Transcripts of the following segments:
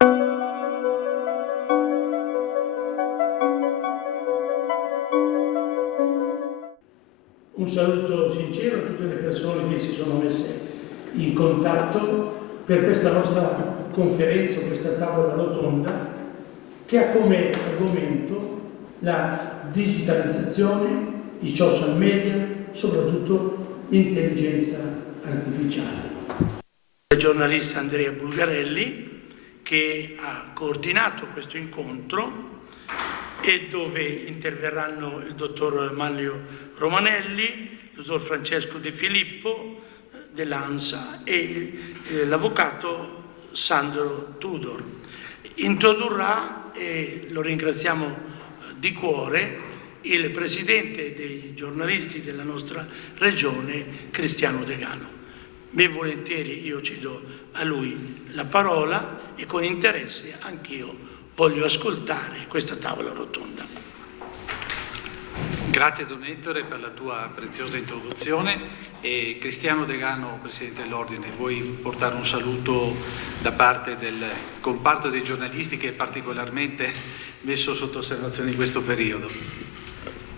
Un saluto sincero a tutte le persone che si sono messe in contatto per questa nostra conferenza, questa tavola rotonda, che ha come argomento la digitalizzazione, i social media, soprattutto l'intelligenza artificiale. Il giornalista Andrea Bulgarelli, che ha coordinato questo incontro e dove interverranno il dottor Manlio Romanelli, il dottor Francesco De Filippo dell'ANSA e l'avvocato Sandro Tudor. Introdurrà, e lo ringraziamo di cuore, il presidente dei giornalisti della nostra regione, Cristiano Degano. Ben volentieri io cedo a lui la parola e con interesse anch'io voglio ascoltare questa tavola rotonda. Grazie Don Ettore per la tua preziosa introduzione e Cristiano Degano, Presidente dell'Ordine, vuoi portare un saluto da parte del comparto dei giornalisti che è particolarmente messo sotto osservazione in questo periodo?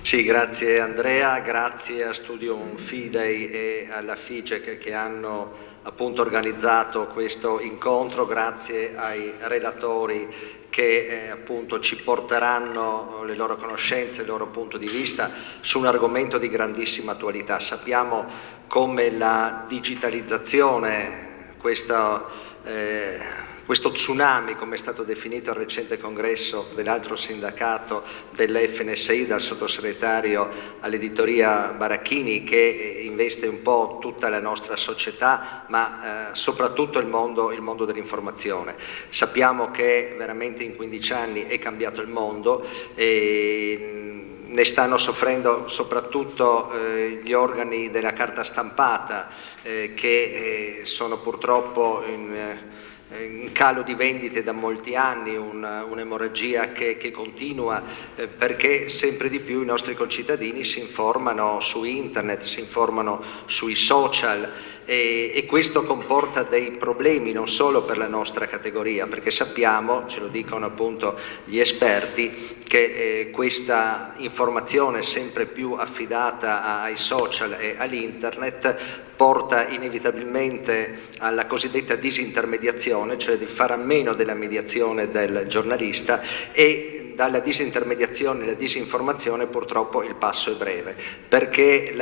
Sì, grazie Andrea, grazie a Studium Fidei e alla FIGEC che hanno appunto organizzato questo incontro, grazie ai relatori che appunto ci porteranno le loro conoscenze, il loro punto di vista su un argomento di grandissima attualità. Sappiamo come la digitalizzazione, questo tsunami, come è stato definito al recente congresso dell'altro sindacato dell'FNSI dal sottosegretario all'editoria Baracchini, che investe un po' tutta la nostra società, ma soprattutto il mondo dell'informazione. Sappiamo che veramente in 15 anni è cambiato il mondo e ne stanno soffrendo soprattutto gli organi della carta stampata che sono purtroppo in calo di vendite da molti anni, un'emorragia che continua perché sempre di più i nostri concittadini si informano su internet, si informano sui social e questo comporta dei problemi non solo per la nostra categoria, perché sappiamo, ce lo dicono appunto gli esperti, che questa informazione sempre più affidata ai social e all'internet porta inevitabilmente alla cosiddetta disintermediazione, cioè di fare a meno della mediazione del giornalista, e dalla disintermediazione alla disinformazione purtroppo il passo è breve, perché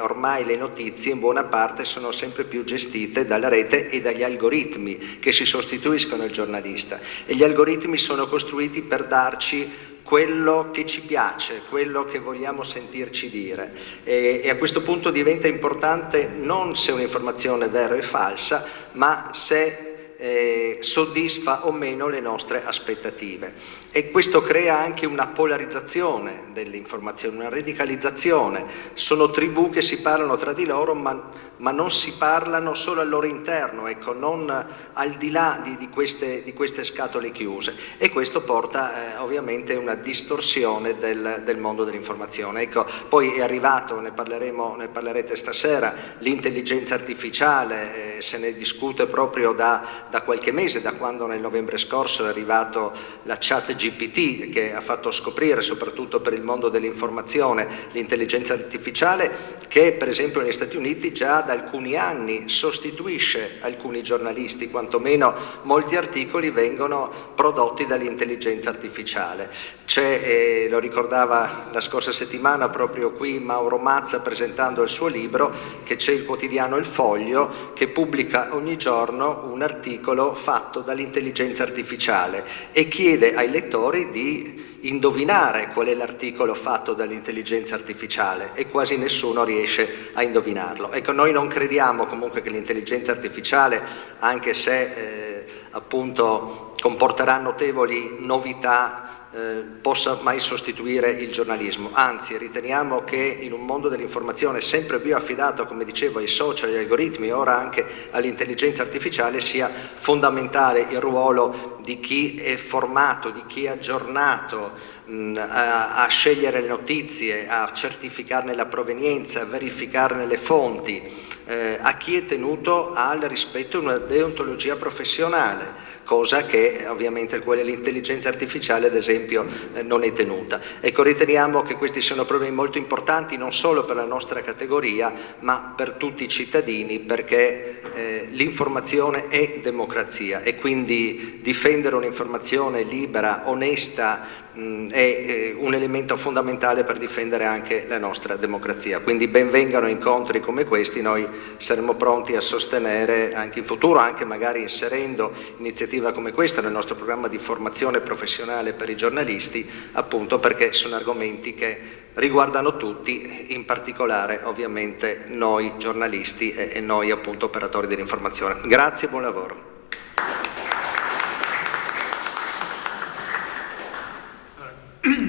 ormai le notizie in buona parte sono sempre più gestite dalla rete e dagli algoritmi che si sostituiscono al giornalista, e gli algoritmi sono costruiti per darci quello che ci piace, quello che vogliamo sentirci dire e a questo punto diventa importante non se un'informazione è vera o falsa, ma se soddisfa o meno le nostre aspettative, e questo crea anche una polarizzazione dell'informazione, una radicalizzazione. Sono tribù che si parlano tra di loro ma non si parlano solo al loro interno, ecco, non al di là di queste scatole chiuse, e questo porta ovviamente a una distorsione del mondo dell'informazione. Ecco, poi è arrivato, ne parlerete stasera, l'intelligenza artificiale, se ne discute proprio da qualche mese, da quando nel novembre scorso è arrivato la chat GPT, che ha fatto scoprire soprattutto per il mondo dell'informazione l'intelligenza artificiale, che per esempio negli Stati Uniti già da alcuni anni sostituisce alcuni giornalisti, quantomeno molti articoli vengono prodotti dall'intelligenza artificiale. C'è, lo ricordava la scorsa settimana proprio qui Mauro Mazza presentando il suo libro, che c'è il quotidiano Il Foglio che pubblica ogni giorno un articolo fatto dall'intelligenza artificiale e chiede ai lettori di indovinare qual è l'articolo fatto dall'intelligenza artificiale, e quasi nessuno riesce a indovinarlo. Ecco, noi non crediamo comunque che l'intelligenza artificiale, anche se appunto comporterà notevoli novità, possa mai sostituire il giornalismo. Anzi, riteniamo che in un mondo dell'informazione sempre più affidato, come dicevo, ai social, agli algoritmi e ora anche all'intelligenza artificiale, sia fondamentale il ruolo di chi è formato, di chi è aggiornato a scegliere le notizie, a certificarne la provenienza, a verificarne le fonti, a chi è tenuto al rispetto di una deontologia professionale, cosa che ovviamente quella dell'intelligenza artificiale, ad esempio, non è tenuta. Ecco, riteniamo che questi siano problemi molto importanti non solo per la nostra categoria, ma per tutti i cittadini, perché l'informazione è democrazia e quindi difendere un'informazione libera, onesta, è un elemento fondamentale per difendere anche la nostra democrazia. Quindi ben vengano incontri come questi, noi saremo pronti a sostenere anche in futuro, anche magari inserendo iniziative come questa nel nostro programma di formazione professionale per i giornalisti, appunto perché sono argomenti che riguardano tutti, in particolare ovviamente noi giornalisti e noi appunto operatori dell'informazione. Grazie e buon lavoro.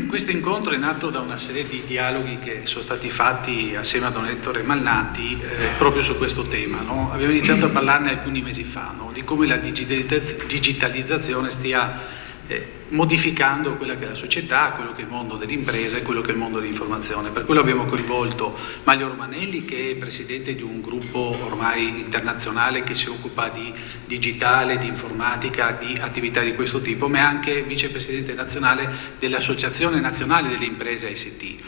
Questo incontro è nato da una serie di dialoghi che sono stati fatti assieme a Don Ettore Malnati proprio su questo tema, no? Abbiamo iniziato a parlarne alcuni mesi fa, no? Di come la digitalizzazione stia modificando quella che è la società, quello che è il mondo dell'impresa e quello che è il mondo dell'informazione. Per quello abbiamo coinvolto Maglio Romanelli, che è presidente di un gruppo ormai internazionale che si occupa di digitale, di informatica, di attività di questo tipo, ma è anche vicepresidente nazionale dell'Associazione Nazionale delle Imprese ICT.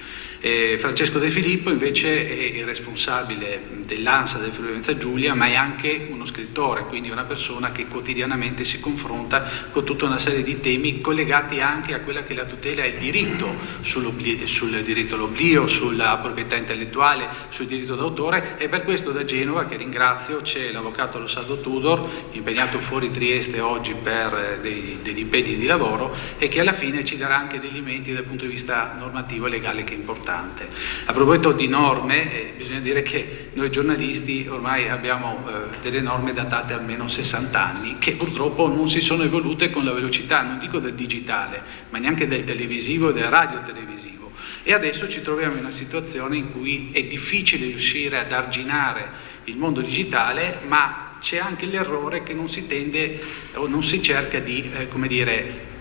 Francesco De Filippo invece è il responsabile dell'ANSA del Friuli Venezia Giulia, ma è anche uno scrittore, quindi una persona che quotidianamente si confronta con tutta una serie di temi collegati anche a quella che è la tutela e il diritto sul diritto all'oblio, sulla proprietà intellettuale, sul diritto d'autore, e per questo da Genova, che ringrazio, c'è l'avvocato Lossaldo Tudor, impegnato fuori Trieste oggi per degli impegni di lavoro, e che alla fine ci darà anche degli elementi dal punto di vista normativo e legale che è importante. A proposito di norme, bisogna dire che noi giornalisti ormai abbiamo delle norme datate almeno 60 anni, che purtroppo non si sono evolute con la velocità, non dico del digitale, ma neanche del televisivo e del radiotelevisivo. E adesso ci troviamo in una situazione in cui è difficile riuscire ad arginare il mondo digitale, ma c'è anche l'errore che non si tende o non si cerca di,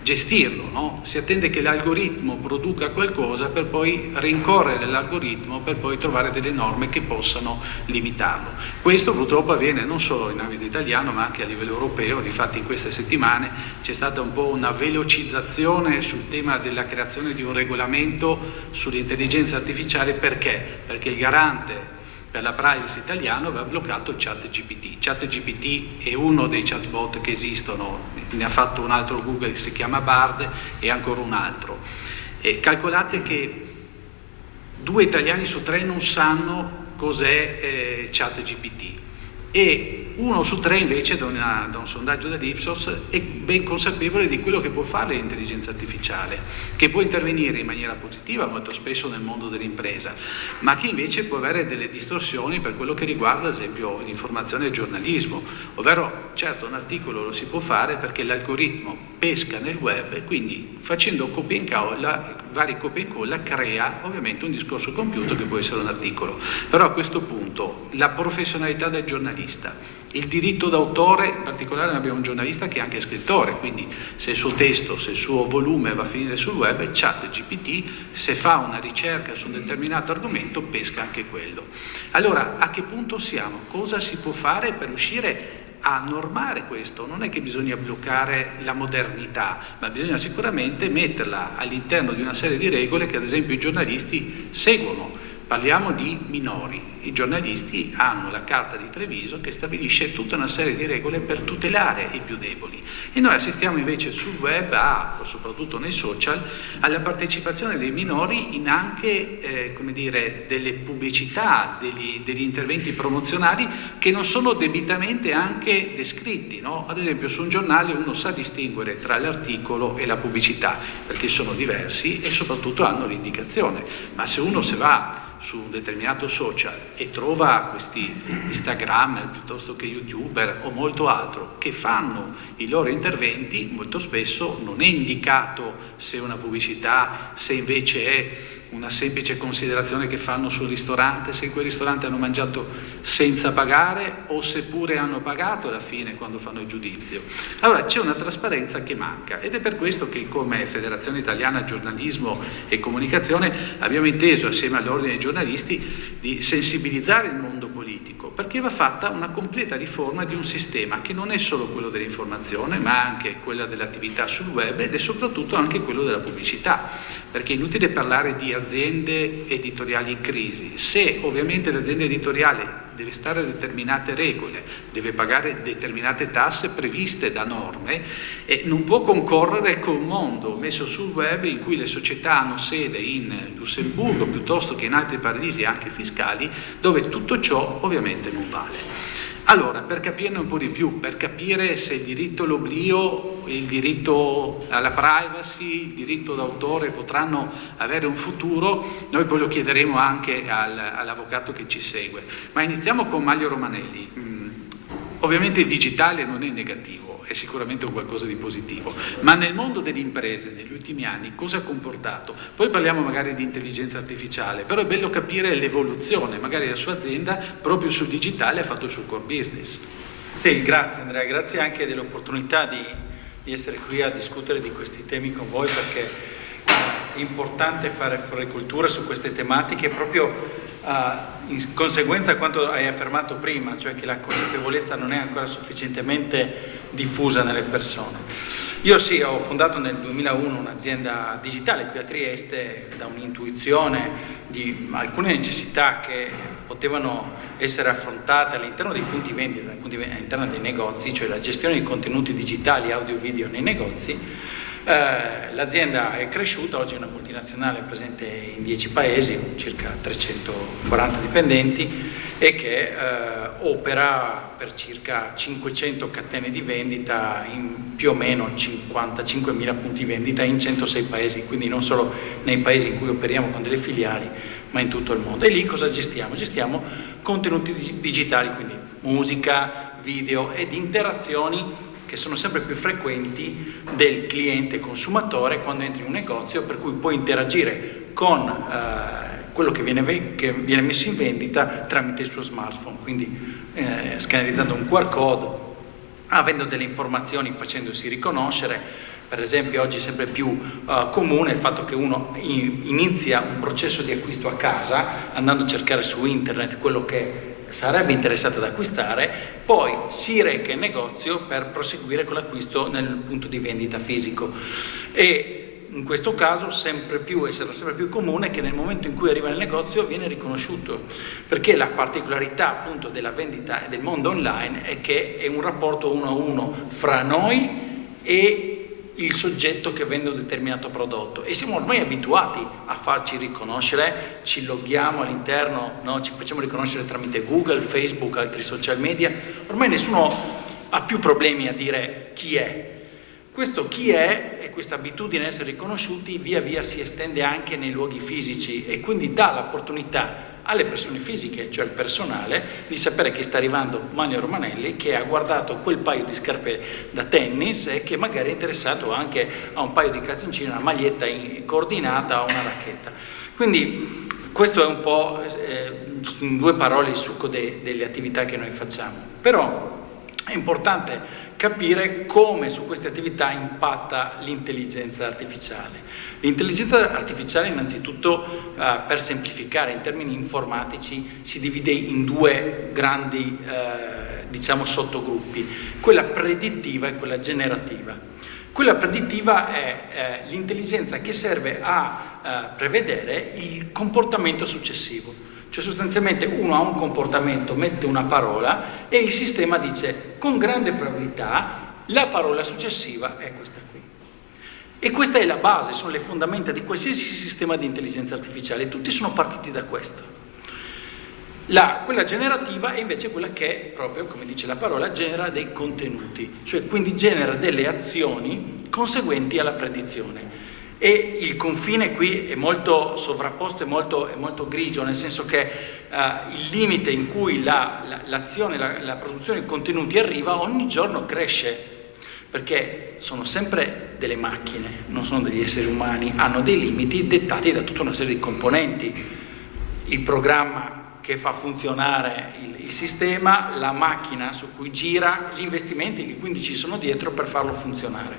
gestirlo, no? Si attende che l'algoritmo produca qualcosa per poi rincorrere l'algoritmo, per poi trovare delle norme che possano limitarlo. Questo purtroppo avviene non solo in ambito italiano ma anche a livello europeo. Difatti in queste settimane c'è stata un po' una velocizzazione sul tema della creazione di un regolamento sull'intelligenza artificiale. Perché? Perché il garante per la privacy italiano aveva bloccato ChatGPT. ChatGPT è uno dei chatbot che esistono, ne ha fatto un altro Google che si chiama Bard e ancora un altro. E calcolate che 2 italiani su 3 non sanno cos'è ChatGPT, e 1 su 3 invece da un sondaggio dell'Ipsos è ben consapevole di quello che può fare l'intelligenza artificiale, che può intervenire in maniera positiva molto spesso nel mondo dell'impresa, ma che invece può avere delle distorsioni per quello che riguarda ad esempio l'informazione e il giornalismo, ovvero certo un articolo lo si può fare perché l'algoritmo pesca nel web e quindi facendo copia e incolla, vari copia e incolla, crea ovviamente un discorso compiuto che può essere un articolo. Però a questo punto la professionalità del giornalista, il diritto d'autore, in particolare abbiamo un giornalista che è anche scrittore, quindi se il suo testo, se il suo volume va a finire sul web, ChatGPT, se fa una ricerca su un determinato argomento, pesca anche quello. Allora, a che punto siamo? Cosa si può fare per riuscire a normare questo? Non è che bisogna bloccare la modernità, ma bisogna sicuramente metterla all'interno di una serie di regole che ad esempio i giornalisti seguono. Parliamo di minori, i giornalisti hanno la Carta di Treviso che stabilisce tutta una serie di regole per tutelare i più deboli, e noi assistiamo invece sul web, soprattutto nei social, alla partecipazione dei minori in anche delle pubblicità, degli interventi promozionali che non sono debitamente anche descritti, no? Ad esempio su un giornale uno sa distinguere tra l'articolo e la pubblicità perché sono diversi e soprattutto hanno l'indicazione, ma se uno se va su un determinato social e trova questi Instagrammer piuttosto che YouTuber o molto altro che fanno i loro interventi, molto spesso non è indicato se è una pubblicità, se invece è una semplice considerazione che fanno sul ristorante, se in quel ristorante hanno mangiato senza pagare o seppure hanno pagato alla fine quando fanno il giudizio. Allora c'è una trasparenza che manca, ed è per questo che come Federazione Italiana Giornalismo e Comunicazione abbiamo inteso, assieme all'Ordine dei giornalisti, di sensibilizzare il mondo politico, perché va fatta una completa riforma di un sistema che non è solo quello dell'informazione, ma anche quella dell'attività sul web ed è soprattutto anche quello della pubblicità, perché è inutile parlare di aziende editoriali in crisi se ovviamente l'azienda editoriale deve stare a determinate regole, deve pagare determinate tasse previste da norme e non può concorrere con un mondo messo sul web in cui le società hanno sede in Lussemburgo piuttosto che in altri paradisi anche fiscali, dove tutto ciò ovviamente non vale. Allora, per capirne un po' di più, per capire se il diritto all'oblio, il diritto alla privacy, il diritto d'autore potranno avere un futuro, noi poi lo chiederemo anche all'avvocato che ci segue. Ma iniziamo con Manlio Romanelli. Ovviamente il digitale non è negativo, è sicuramente un qualcosa di positivo, ma nel mondo delle imprese negli ultimi anni cosa ha comportato? Poi parliamo magari di intelligenza artificiale, però è bello capire l'evoluzione, magari la sua azienda proprio sul digitale ha fatto il suo core business. Sì, grazie Andrea, grazie anche dell'opportunità di essere qui a discutere di questi temi con voi, perché è importante fare floricoltura su queste tematiche proprio in conseguenza a quanto hai affermato prima, cioè che la consapevolezza non è ancora sufficientemente diffusa nelle persone. Io sì, ho fondato nel 2001 un'azienda digitale qui a Trieste da un'intuizione di alcune necessità che potevano essere affrontate all'interno dei punti vendita, all'interno dei negozi, cioè la gestione di contenuti digitali, audio-video nei negozi. L'azienda è cresciuta, oggi è una multinazionale presente in 10 paesi, con circa 340 dipendenti e che opera per circa 500 catene di vendita in più o meno 55.000 punti vendita in 106 paesi, quindi non solo nei paesi in cui operiamo con delle filiali, ma in tutto il mondo. E lì cosa gestiamo? Gestiamo contenuti digitali, quindi musica, video ed interazioni che sono sempre più frequenti del cliente consumatore quando entri in un negozio, per cui puoi interagire con quello che viene messo in vendita tramite il suo smartphone, quindi scannerizzando un QR code, avendo delle informazioni, facendosi riconoscere. Per esempio oggi è sempre più comune il fatto che uno inizia un processo di acquisto a casa andando a cercare su internet quello che sarebbe interessato ad acquistare, poi si reca in negozio per proseguire con l'acquisto nel punto di vendita fisico. E in questo caso sarà sempre più comune che nel momento in cui arriva nel negozio viene riconosciuto, perché la particolarità appunto della vendita e del mondo online è che è un rapporto uno a uno fra noi e il soggetto che vende un determinato prodotto, e siamo ormai abituati a farci riconoscere, ci loghiamo all'interno, no? Ci facciamo riconoscere tramite Google, Facebook, altri social media, ormai nessuno ha più problemi a dire chi è. Questo chi è e questa abitudine a essere riconosciuti via via si estende anche nei luoghi fisici e quindi dà l'opportunità alle persone fisiche, cioè al personale, di sapere che sta arrivando Manlio Romanelli, che ha guardato quel paio di scarpe da tennis e che magari è interessato anche a un paio di calzoncini, una maglietta coordinata o una racchetta. Quindi questo è un po' in due parole il succo delle attività che noi facciamo. Però è importante capire come su queste attività impatta l'intelligenza artificiale. L'intelligenza artificiale innanzitutto, per semplificare in termini informatici, si divide in due grandi sottogruppi, quella predittiva e quella generativa. Quella predittiva è l'intelligenza che serve a prevedere il comportamento successivo. Cioè sostanzialmente uno ha un comportamento, mette una parola e il sistema dice con grande probabilità la parola successiva è questa qui. E questa è la base, sono le fondamenta di qualsiasi sistema di intelligenza artificiale, tutti sono partiti da questo. Quella generativa è invece quella che, proprio come dice la parola, genera dei contenuti, cioè quindi genera delle azioni conseguenti alla predizione. E il confine qui è molto sovrapposto, è molto grigio, nel senso che il limite in cui l'azione, la produzione di contenuti arriva ogni giorno cresce. perché sono sempre delle macchine, non sono degli esseri umani, hanno dei limiti dettati da tutta una serie di componenti, il programma che fa funzionare il sistema, la macchina su cui gira, gli investimenti che quindi ci sono dietro per farlo funzionare.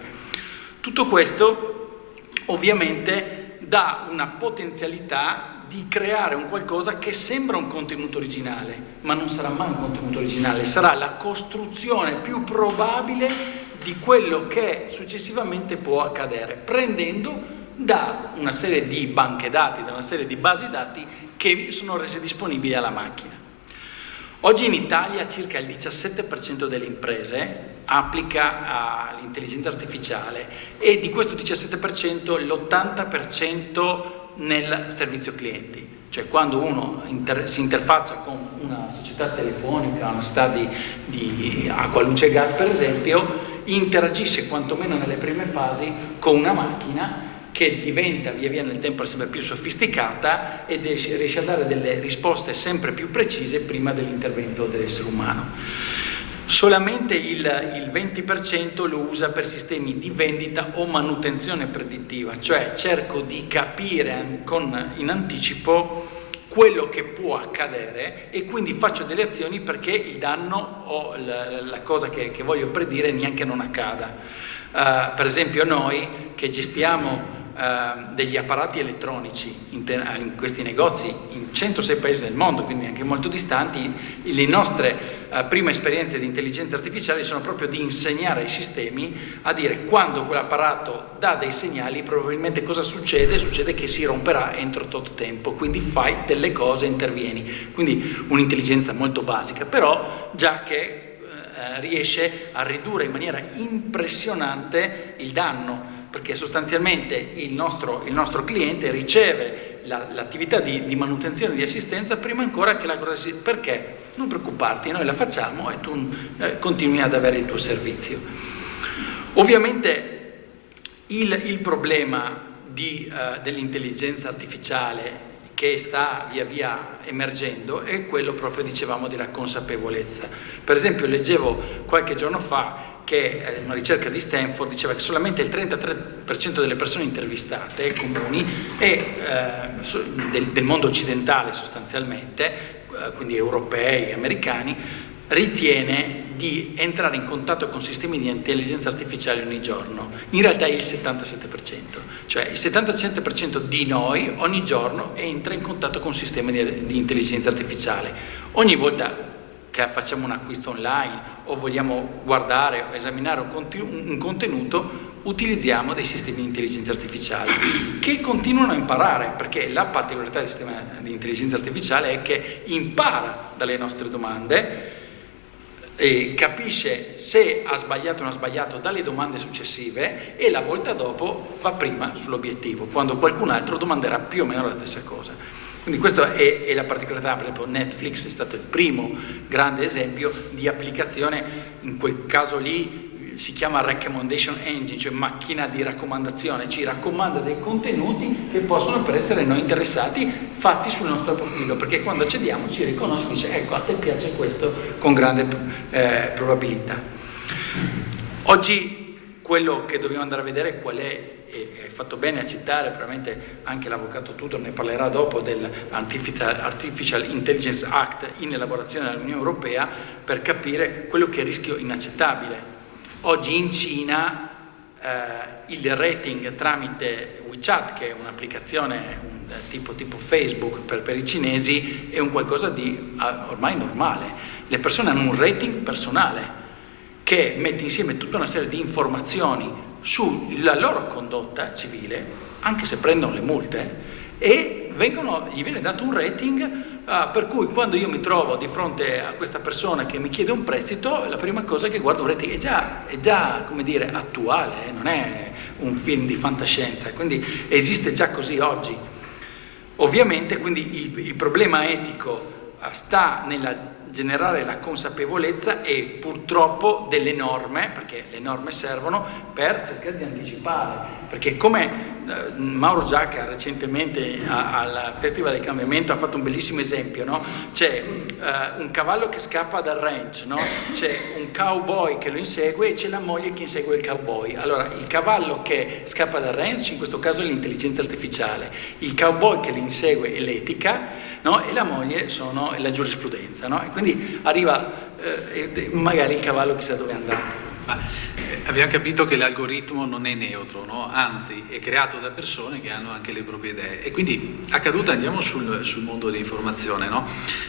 Tutto questo ovviamente dà una potenzialità di creare un qualcosa che sembra un contenuto originale, ma non sarà mai un contenuto originale, sarà la costruzione più probabile di quello che successivamente può accadere, prendendo da una serie di banche dati, da una serie di basi dati che sono rese disponibili alla macchina. Oggi in Italia circa il 17% delle imprese applica l'intelligenza artificiale e di questo 17% l'80% nel servizio clienti, cioè quando uno si interfaccia con una società telefonica, una società di acqua, luce e gas per esempio, interagisce quantomeno nelle prime fasi con una macchina che diventa via via nel tempo sempre più sofisticata e riesce a dare delle risposte sempre più precise prima dell'intervento dell'essere umano. Solamente il 20% lo usa per sistemi di vendita o manutenzione predittiva, cioè cerco di capire in anticipo quello che può accadere e quindi faccio delle azioni perché il danno o la cosa che voglio predire neanche non accada. Per esempio noi che gestiamo degli apparati elettronici in questi negozi in 106 paesi del mondo, quindi anche molto distanti, le nostre prime esperienze di intelligenza artificiale sono proprio di insegnare ai sistemi a dire quando quell'apparato dà dei segnali probabilmente cosa succede? Succede che si romperà entro tot tempo, quindi fai delle cose, intervieni. Quindi un'intelligenza molto basica, però già che riesce a ridurre in maniera impressionante il danno, perché sostanzialmente il nostro cliente riceve l'attività di manutenzione, di assistenza prima ancora che la cosa si... Perché? Non preoccuparti, noi la facciamo e tu continui ad avere il tuo servizio. Ovviamente il problema dell'intelligenza artificiale che sta via via emergendo è quello proprio, dicevamo, della consapevolezza. Per esempio leggevo qualche giorno fa che una ricerca di Stanford diceva che solamente il 33% delle persone intervistate comuni del mondo occidentale sostanzialmente, quindi europei, americani, ritiene di entrare in contatto con sistemi di intelligenza artificiale ogni giorno. In realtà è il 77%, cioè il 77% di noi ogni giorno entra in contatto con sistemi di intelligenza artificiale. Ogni volta che facciamo un acquisto online o vogliamo guardare o esaminare un contenuto, utilizziamo dei sistemi di intelligenza artificiale che continuano a imparare, perché la particolarità del sistema di intelligenza artificiale è che impara dalle nostre domande e capisce se ha sbagliato o non ha sbagliato dalle domande successive e la volta dopo va prima sull'obiettivo, quando qualcun altro domanderà più o meno la stessa cosa. Quindi questa è la particolarità. Per esempio Netflix è stato il primo grande esempio di applicazione, in quel caso lì si chiama recommendation engine, cioè macchina di raccomandazione, ci raccomanda dei contenuti che possono per essere noi interessati fatti sul nostro profilo, perché quando accediamo ci riconosce e dice ecco a te piace questo con grande probabilità. Oggi quello che dobbiamo andare a vedere qual è, e hai fatto bene a citare, probabilmente anche l'avvocato Tudor ne parlerà dopo, dell'Artificial Intelligence Act in elaborazione dall'Unione Europea, per capire quello che è il rischio inaccettabile. Oggi in Cina il rating tramite WeChat, che è un'applicazione tipo Facebook per i cinesi, è un qualcosa di ormai normale. Le persone hanno un rating personale che mette insieme tutta una serie di informazioni sulla loro condotta civile, anche se prendono le multe, e gli viene dato un rating per cui quando io mi trovo di fronte a questa persona che mi chiede un prestito, la prima cosa che guardo un rating è già come dire attuale, non è un film di fantascienza, quindi esiste già così oggi. Ovviamente quindi il problema etico sta generare la consapevolezza e purtroppo delle norme, perché le norme servono per cercare di anticipare, perché come Mauro Giacca recentemente al Festival del Cambiamento ha fatto un bellissimo esempio, no? C'è un cavallo che scappa dal ranch, no? C'è un cowboy che lo insegue e c'è la moglie che insegue il cowboy. Allora il cavallo che scappa dal ranch in questo caso è l'intelligenza artificiale, il cowboy che li insegue è l'etica, no? E la moglie è la giurisprudenza, no? E quindi arriva magari il cavallo chissà dove è andato. Abbiamo capito che l'algoritmo non è neutro, no? Anzi è creato da persone che hanno anche le proprie idee, e quindi accaduto, andiamo sul mondo dell'informazione, no?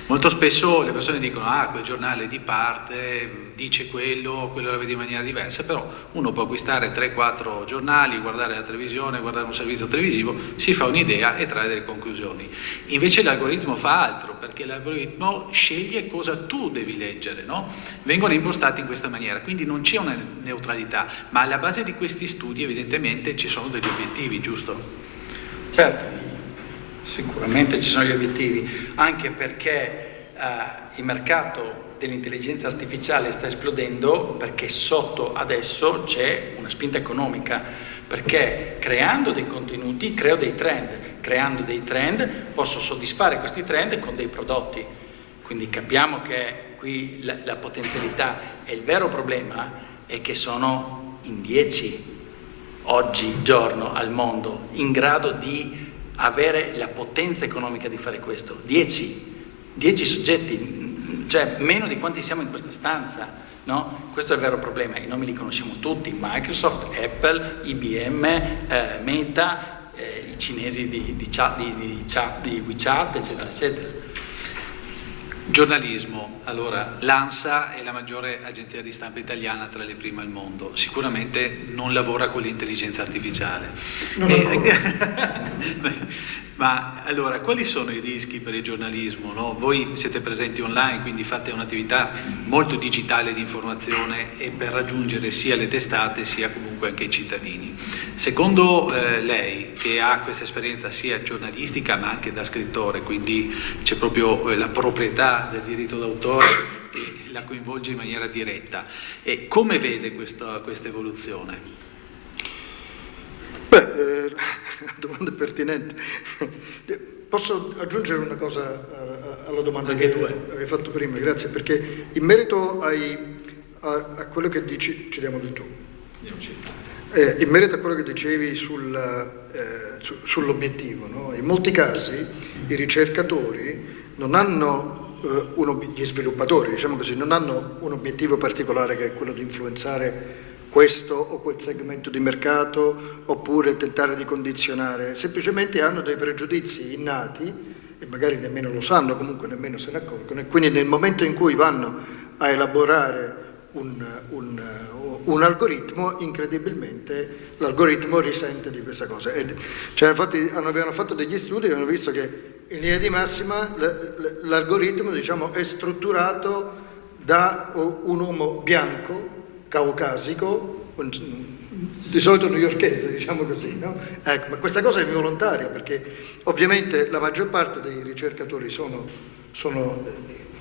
Molto spesso le persone dicono quel giornale di parte dice quello la vede in maniera diversa, però uno può acquistare 3-4 giornali, guardare la televisione, guardare un servizio televisivo, si fa un'idea e trae delle conclusioni. Invece l'algoritmo fa altro, perché l'algoritmo sceglie cosa tu devi leggere, no? Vengono impostati in questa maniera, quindi non c'è una neutralità, ma alla base di questi studi evidentemente ci sono degli obiettivi, giusto? Certo, sicuramente ci sono gli obiettivi, anche perché il mercato dell'intelligenza artificiale sta esplodendo, perché sotto adesso c'è una spinta economica, perché creando dei contenuti creo dei trend, creando dei trend posso soddisfare questi trend con dei prodotti, quindi capiamo che qui la potenzialità e il vero problema è che sono in 10 oggigiorno al mondo in grado di avere la potenza economica di fare questo, 10 soggetti, cioè meno di quanti siamo in questa stanza, no? Questo è il vero problema, i nomi li conosciamo tutti, Microsoft, Apple, IBM, Meta, i cinesi di WeChat, eccetera, eccetera. Giornalismo, allora l'ANSA è la maggiore agenzia di stampa italiana tra le prime al mondo, sicuramente non lavora con l'intelligenza artificiale. Ma allora quali sono i rischi per il giornalismo, no? Voi siete presenti online, quindi fate un'attività molto digitale di informazione e per raggiungere sia le testate sia comunque anche i cittadini. Secondo lei, che ha questa esperienza sia giornalistica ma anche da scrittore, quindi c'è proprio la proprietà del diritto d'autore e la coinvolge in maniera diretta, e come vede questa evoluzione? Domanda pertinente. Posso aggiungere una cosa alla domanda Anche che hai fatto prima? Grazie, perché in merito a quello che dici, ci diamo del tu. In merito a quello che dicevi sull'obiettivo, no? In molti casi i ricercatori non hanno gli sviluppatori, diciamo così, non hanno un obiettivo particolare che è quello di influenzare questo o quel segmento di mercato oppure tentare di condizionare, semplicemente hanno dei pregiudizi innati e magari nemmeno lo sanno, comunque nemmeno se ne accorgono, e quindi nel momento in cui vanno a elaborare un algoritmo, incredibilmente l'algoritmo risente di questa cosa. Cioè, infatti avevano fatto degli studi e hanno visto che in linea di massima l'algoritmo, diciamo, è strutturato da un uomo bianco, caucasico, di solito newyorkese, diciamo così, no? Ecco, ma questa cosa è involontaria, perché ovviamente la maggior parte dei ricercatori sono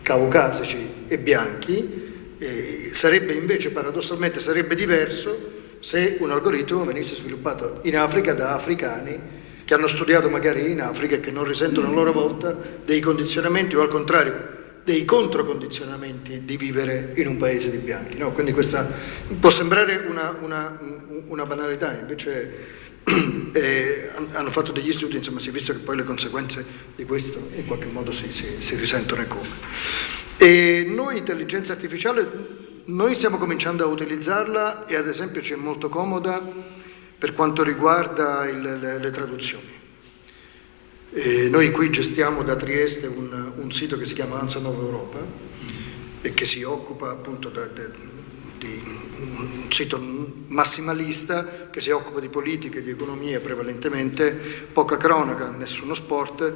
caucasici e bianchi, e sarebbe invece, paradossalmente, sarebbe diverso se un algoritmo venisse sviluppato in Africa da africani che hanno studiato magari in Africa e che non risentono a loro volta dei condizionamenti o al contrario dei controcondizionamenti di vivere in un paese di bianchi, no? Quindi questa può sembrare una banalità, invece hanno fatto degli studi, insomma si è visto che poi le conseguenze di questo in qualche modo si risentono e come. E noi intelligenza artificiale, noi stiamo cominciando a utilizzarla e ad esempio ci è molto comoda per quanto riguarda le traduzioni. Noi qui gestiamo da Trieste un sito che si chiama ANSA Nova Europa e che si occupa appunto di un sito massimalista che si occupa di politiche, di economia prevalentemente, poca cronaca, nessuno sport,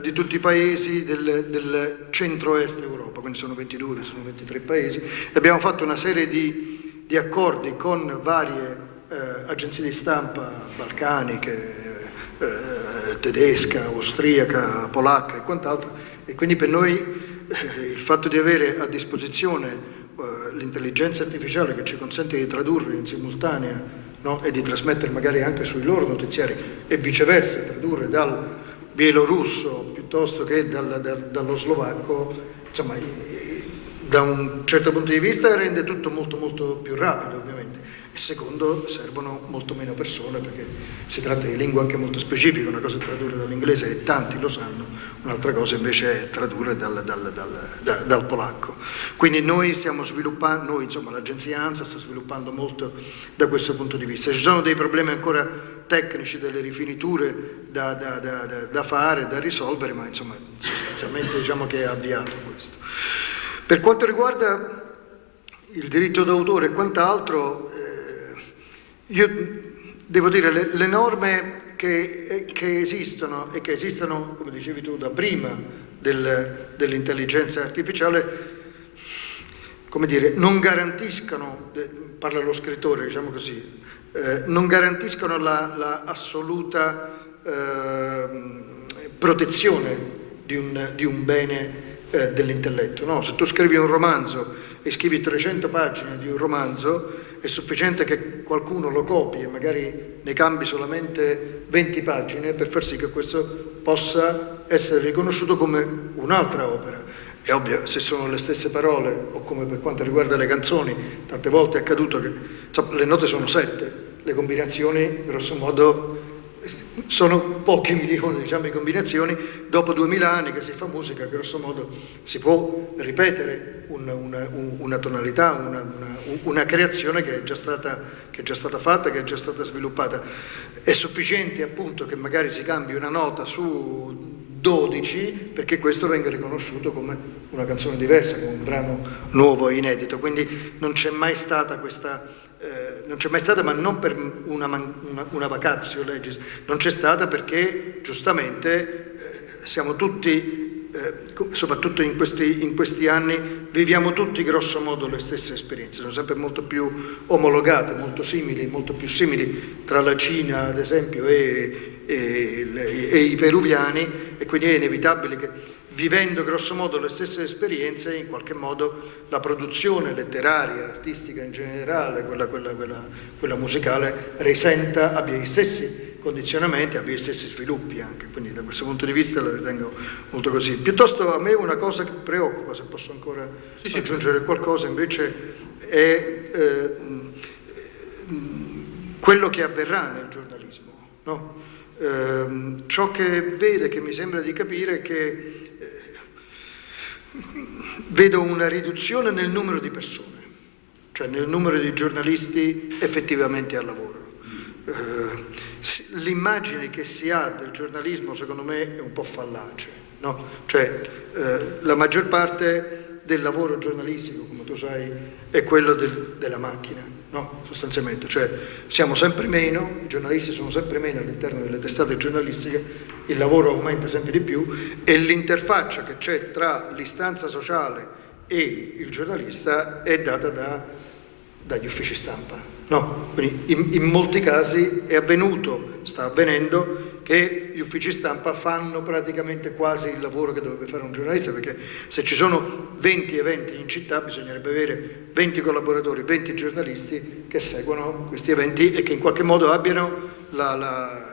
di tutti i paesi del centro-est Europa, quindi sono 22, sono 23 paesi, e abbiamo fatto una serie di accordi con varie agenzie di stampa balcaniche, tedesca, austriaca, polacca e quant'altro, e quindi per noi il fatto di avere a disposizione l'intelligenza artificiale che ci consente di tradurre in simultanea, no? E di trasmettere magari anche sui loro notiziari e viceversa, tradurre dal bielorusso piuttosto che dallo slovacco, insomma, da un certo punto di vista rende tutto molto molto più rapido, ovviamente, e secondo, servono molto meno persone perché si tratta di lingua anche molto specifica. Una cosa è tradurre dall'inglese e tanti lo sanno, un'altra cosa invece è tradurre dal polacco. Quindi noi stiamo sviluppando, insomma l'agenzia ANSA sta sviluppando molto da questo punto di vista. Ci sono dei problemi ancora tecnici, delle rifiniture da fare, da risolvere, ma insomma sostanzialmente diciamo che è avviato questo. Per quanto riguarda il diritto d'autore e quant'altro, io devo dire le norme che esistono e che esistono, come dicevi tu, da prima dell'intelligenza artificiale, come dire, non garantiscono, parla lo scrittore, diciamo così, non garantiscono la assoluta protezione di un bene dell'intelletto, no? Se tu scrivi un romanzo e scrivi 300 pagine di un romanzo, è sufficiente che qualcuno lo copi e magari ne cambi solamente 20 pagine per far sì che questo possa essere riconosciuto come un'altra opera. È ovvio, se sono le stesse parole, o come per quanto riguarda le canzoni, tante volte è accaduto che insomma, le note sono 7, le combinazioni grosso modo sono pochi milioni, diciamo, di combinazioni. Dopo 2000 anni che si fa musica, grosso modo si può ripetere una tonalità, una creazione che è già stata fatta, che è già stata sviluppata. È sufficiente appunto che magari si cambi una nota su 12 perché questo venga riconosciuto come una canzone diversa, come un brano nuovo e inedito. Quindi non c'è mai stata questa... ma non per una vacatio legis, non c'è stata perché giustamente siamo tutti, soprattutto in questi anni, viviamo tutti grosso modo le stesse esperienze, sono sempre molto più omologate, molto più simili tra la Cina ad esempio e i peruviani, e quindi è inevitabile che vivendo grosso modo le stesse esperienze, in qualche modo la produzione letteraria, artistica in generale, quella musicale, risenta, abbia gli stessi condizionamenti, abbia gli stessi sviluppi anche. Quindi da questo punto di vista lo ritengo molto così. Piuttosto a me una cosa che preoccupa, se posso ancora aggiungere qualcosa, invece è quello che avverrà nel giornalismo, no? Ciò che vede, che mi sembra di capire, è che vedo una riduzione nel numero di persone, cioè nel numero di giornalisti effettivamente al lavoro. L'immagine che si ha del giornalismo secondo me è un po' fallace, no? Cioè la maggior parte del lavoro giornalistico, come tu sai, è quello della macchina, no? Sostanzialmente, cioè siamo sempre meno, i giornalisti sono sempre meno all'interno delle testate giornalistiche, il lavoro aumenta sempre di più e l'interfaccia che c'è tra l'istanza sociale e il giornalista è data dagli uffici stampa, no? Quindi in molti casi è avvenuto, sta avvenendo, che gli uffici stampa fanno praticamente quasi il lavoro che dovrebbe fare un giornalista, perché se ci sono 20 eventi in città bisognerebbe avere 20 collaboratori, 20 giornalisti che seguono questi eventi e che in qualche modo abbiano la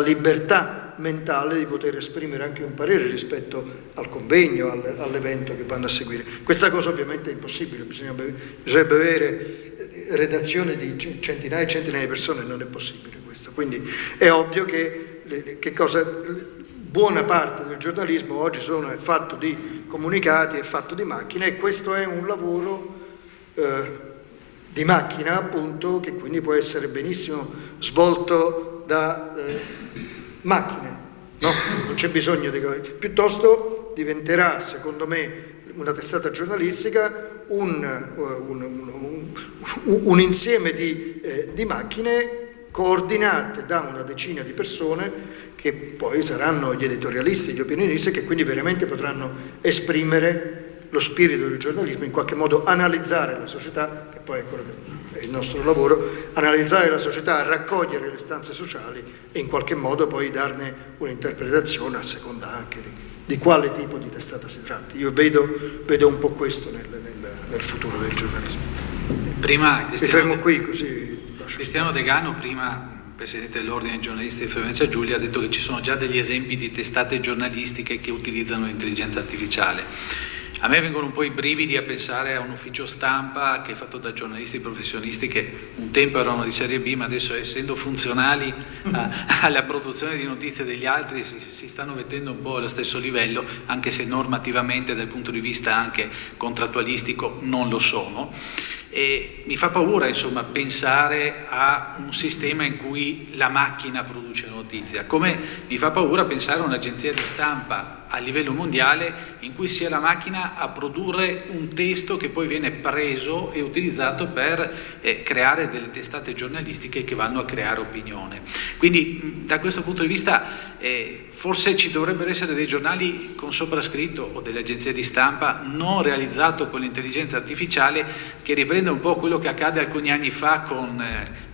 libertà mentale di poter esprimere anche un parere rispetto al convegno, all'evento che vanno a seguire. Questa cosa ovviamente è impossibile, bisognerebbe avere redazione di centinaia e centinaia di persone, non è possibile questo. Quindi è ovvio che buona parte del giornalismo oggi è fatto di comunicati, è fatto di macchine, e questo è un lavoro di macchina, appunto, che quindi può essere benissimo svolto da macchine, no? Non c'è bisogno di... Piuttosto diventerà, secondo me, una testata giornalistica un insieme di macchine coordinate da una decina di persone che poi saranno gli editorialisti, gli opinionisti, che quindi veramente potranno esprimere lo spirito del giornalismo, in qualche modo analizzare la società, che poi è quello che è il nostro lavoro, analizzare la società, raccogliere le istanze sociali e in qualche modo poi darne un'interpretazione a seconda anche di quale tipo di testata si tratti. Io vedo un po' questo nel futuro del giornalismo. Prima Mi fermo qui così. Cristiano Degano, prima Presidente dell'Ordine dei giornalisti di Friuli-Venezia Giulia, ha detto che ci sono già degli esempi di testate giornalistiche che utilizzano l'intelligenza artificiale. A me vengono un po' i brividi a pensare a un ufficio stampa che è fatto da giornalisti professionisti che un tempo erano di serie B, ma adesso, essendo funzionali alla produzione di notizie degli altri, si stanno mettendo un po' allo stesso livello, anche se normativamente dal punto di vista anche contrattualistico non lo sono. E mi fa paura, insomma, pensare a un sistema in cui la macchina produce notizia, come mi fa paura pensare a un'agenzia di stampa a livello mondiale in cui sia la macchina a produrre un testo che poi viene preso e utilizzato per creare delle testate giornalistiche che vanno a creare opinione. Quindi da questo punto di vista forse ci dovrebbero essere dei giornali con soprascritto o delle agenzie di stampa non realizzato con l'intelligenza artificiale, che riprende un po' quello che accade alcuni anni fa con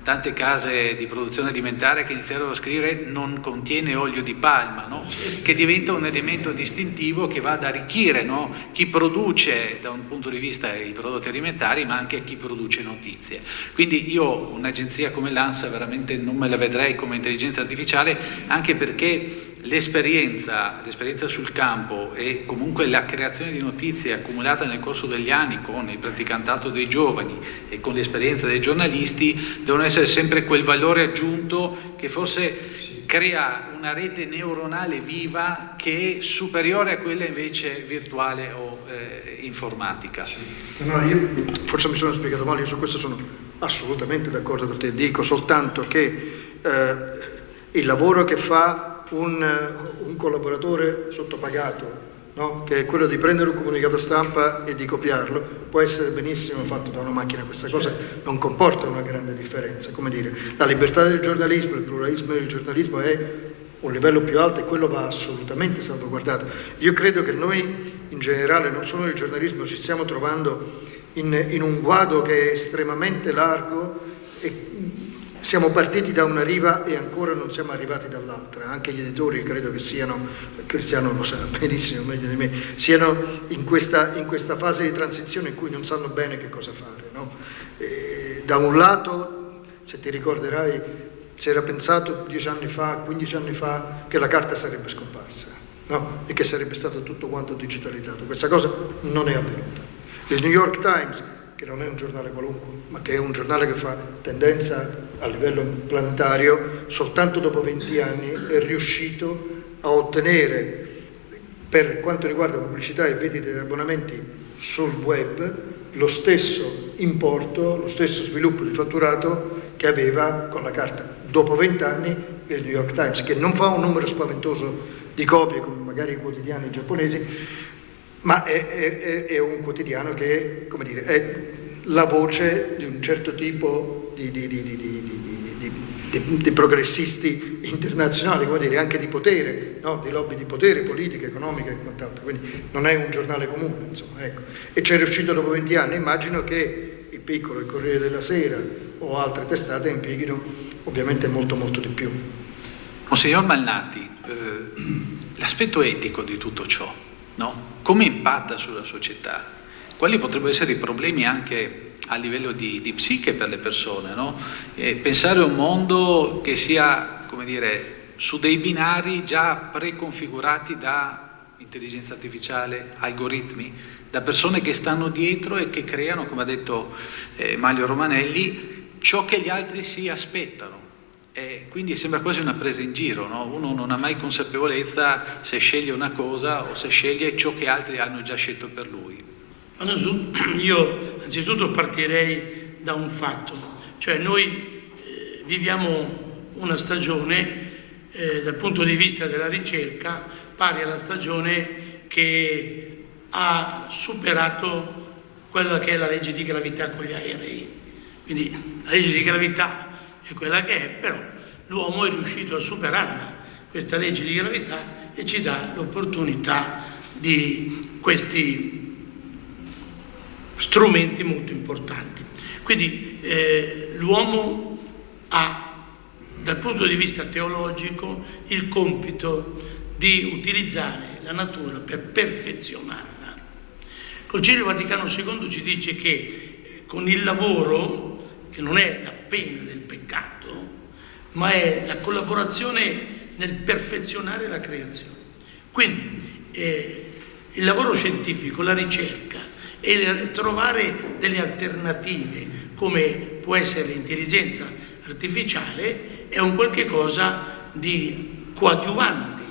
tante case di produzione alimentare che iniziarono a scrivere non contiene olio di palma, no? Che diventa un elemento distintivo che va ad arricchire, no? Chi produce da un punto di vista i prodotti alimentari, ma anche chi produce notizie. Quindi io un'agenzia come l'ANSA veramente non me la vedrei come intelligenza artificiale, anche perché l'esperienza sul campo e comunque la creazione di notizie accumulata nel corso degli anni con il praticantato dei giovani e con l'esperienza dei giornalisti devono essere sempre quel valore aggiunto che forse crea una rete neuronale viva che è superiore a quella invece virtuale o informatica. Sì. No, io forse mi sono spiegato male, io su questo sono assolutamente d'accordo con te, dico soltanto che il lavoro che fa un collaboratore sottopagato, no? Che è quello di prendere un comunicato stampa e di copiarlo, può essere benissimo fatto da una macchina. Questa cosa non comporta una grande differenza. Come dire, la libertà del giornalismo, il pluralismo del giornalismo è un livello più alto e quello va assolutamente salvaguardato. Io credo che noi in generale, non solo nel giornalismo, ci stiamo trovando in un guado che è estremamente largo e siamo partiti da una riva e ancora non siamo arrivati dall'altra. Anche gli editori, credo che siano, Cristiano lo sa benissimo, meglio di me, siano in questa fase di transizione in cui non sanno bene che cosa fare, no? Da un lato, se ti ricorderai, si era pensato 10 anni fa, 15 anni fa, che la carta sarebbe scomparsa, no? E che sarebbe stato tutto quanto digitalizzato. Questa cosa non è avvenuta. Il New York Times, che non è un giornale qualunque, ma che è un giornale che fa tendenza a livello planetario, soltanto dopo 20 anni è riuscito a ottenere, per quanto riguarda pubblicità e vendite di abbonamenti sul web, lo stesso importo, lo stesso sviluppo di fatturato che aveva con la carta. Dopo 20 anni il New York Times, che non fa un numero spaventoso di copie come magari i quotidiani giapponesi, ma è un quotidiano che, come dire, è la voce di un certo tipo di progressisti internazionali, come dire, anche di potere, no? Di lobby di potere, politica, economica e quant'altro. Quindi non è un giornale comune, insomma, ecco. E c'è riuscito dopo 20 anni. Immagino che il Piccolo, il Corriere della Sera o altre testate impieghino ovviamente molto molto di più. Monsignor Malnati, l'aspetto etico di tutto ciò, no? Come impatta sulla società? Quali potrebbero essere i problemi anche a livello di psiche per le persone, no? Pensare a un mondo che sia, come dire, su dei binari già preconfigurati da intelligenza artificiale, algoritmi, da persone che stanno dietro e che creano, come ha detto Mario Romanelli, ciò che gli altri si aspettano. Quindi sembra quasi una presa in giro, no? Uno non ha mai consapevolezza se sceglie una cosa o se sceglie ciò che altri hanno già scelto per lui. Io anzitutto partirei da un fatto, cioè noi viviamo una stagione dal punto di vista della ricerca pari alla stagione che ha superato quella che è la legge di gravità con gli aerei. Quindi la legge di gravità è quella che è, però l'uomo è riuscito a superarla, questa legge di gravità, e ci dà l'opportunità di questi strumenti molto importanti. Quindi l'uomo ha, dal punto di vista teologico, il compito di utilizzare la natura per perfezionarla. Il Concilio Vaticano II ci dice che con il lavoro, che non è la pena del peccato, ma è la collaborazione nel perfezionare la creazione. Quindi il lavoro scientifico, la ricerca e trovare delle alternative come può essere l'intelligenza artificiale è un qualche cosa di coadiuvante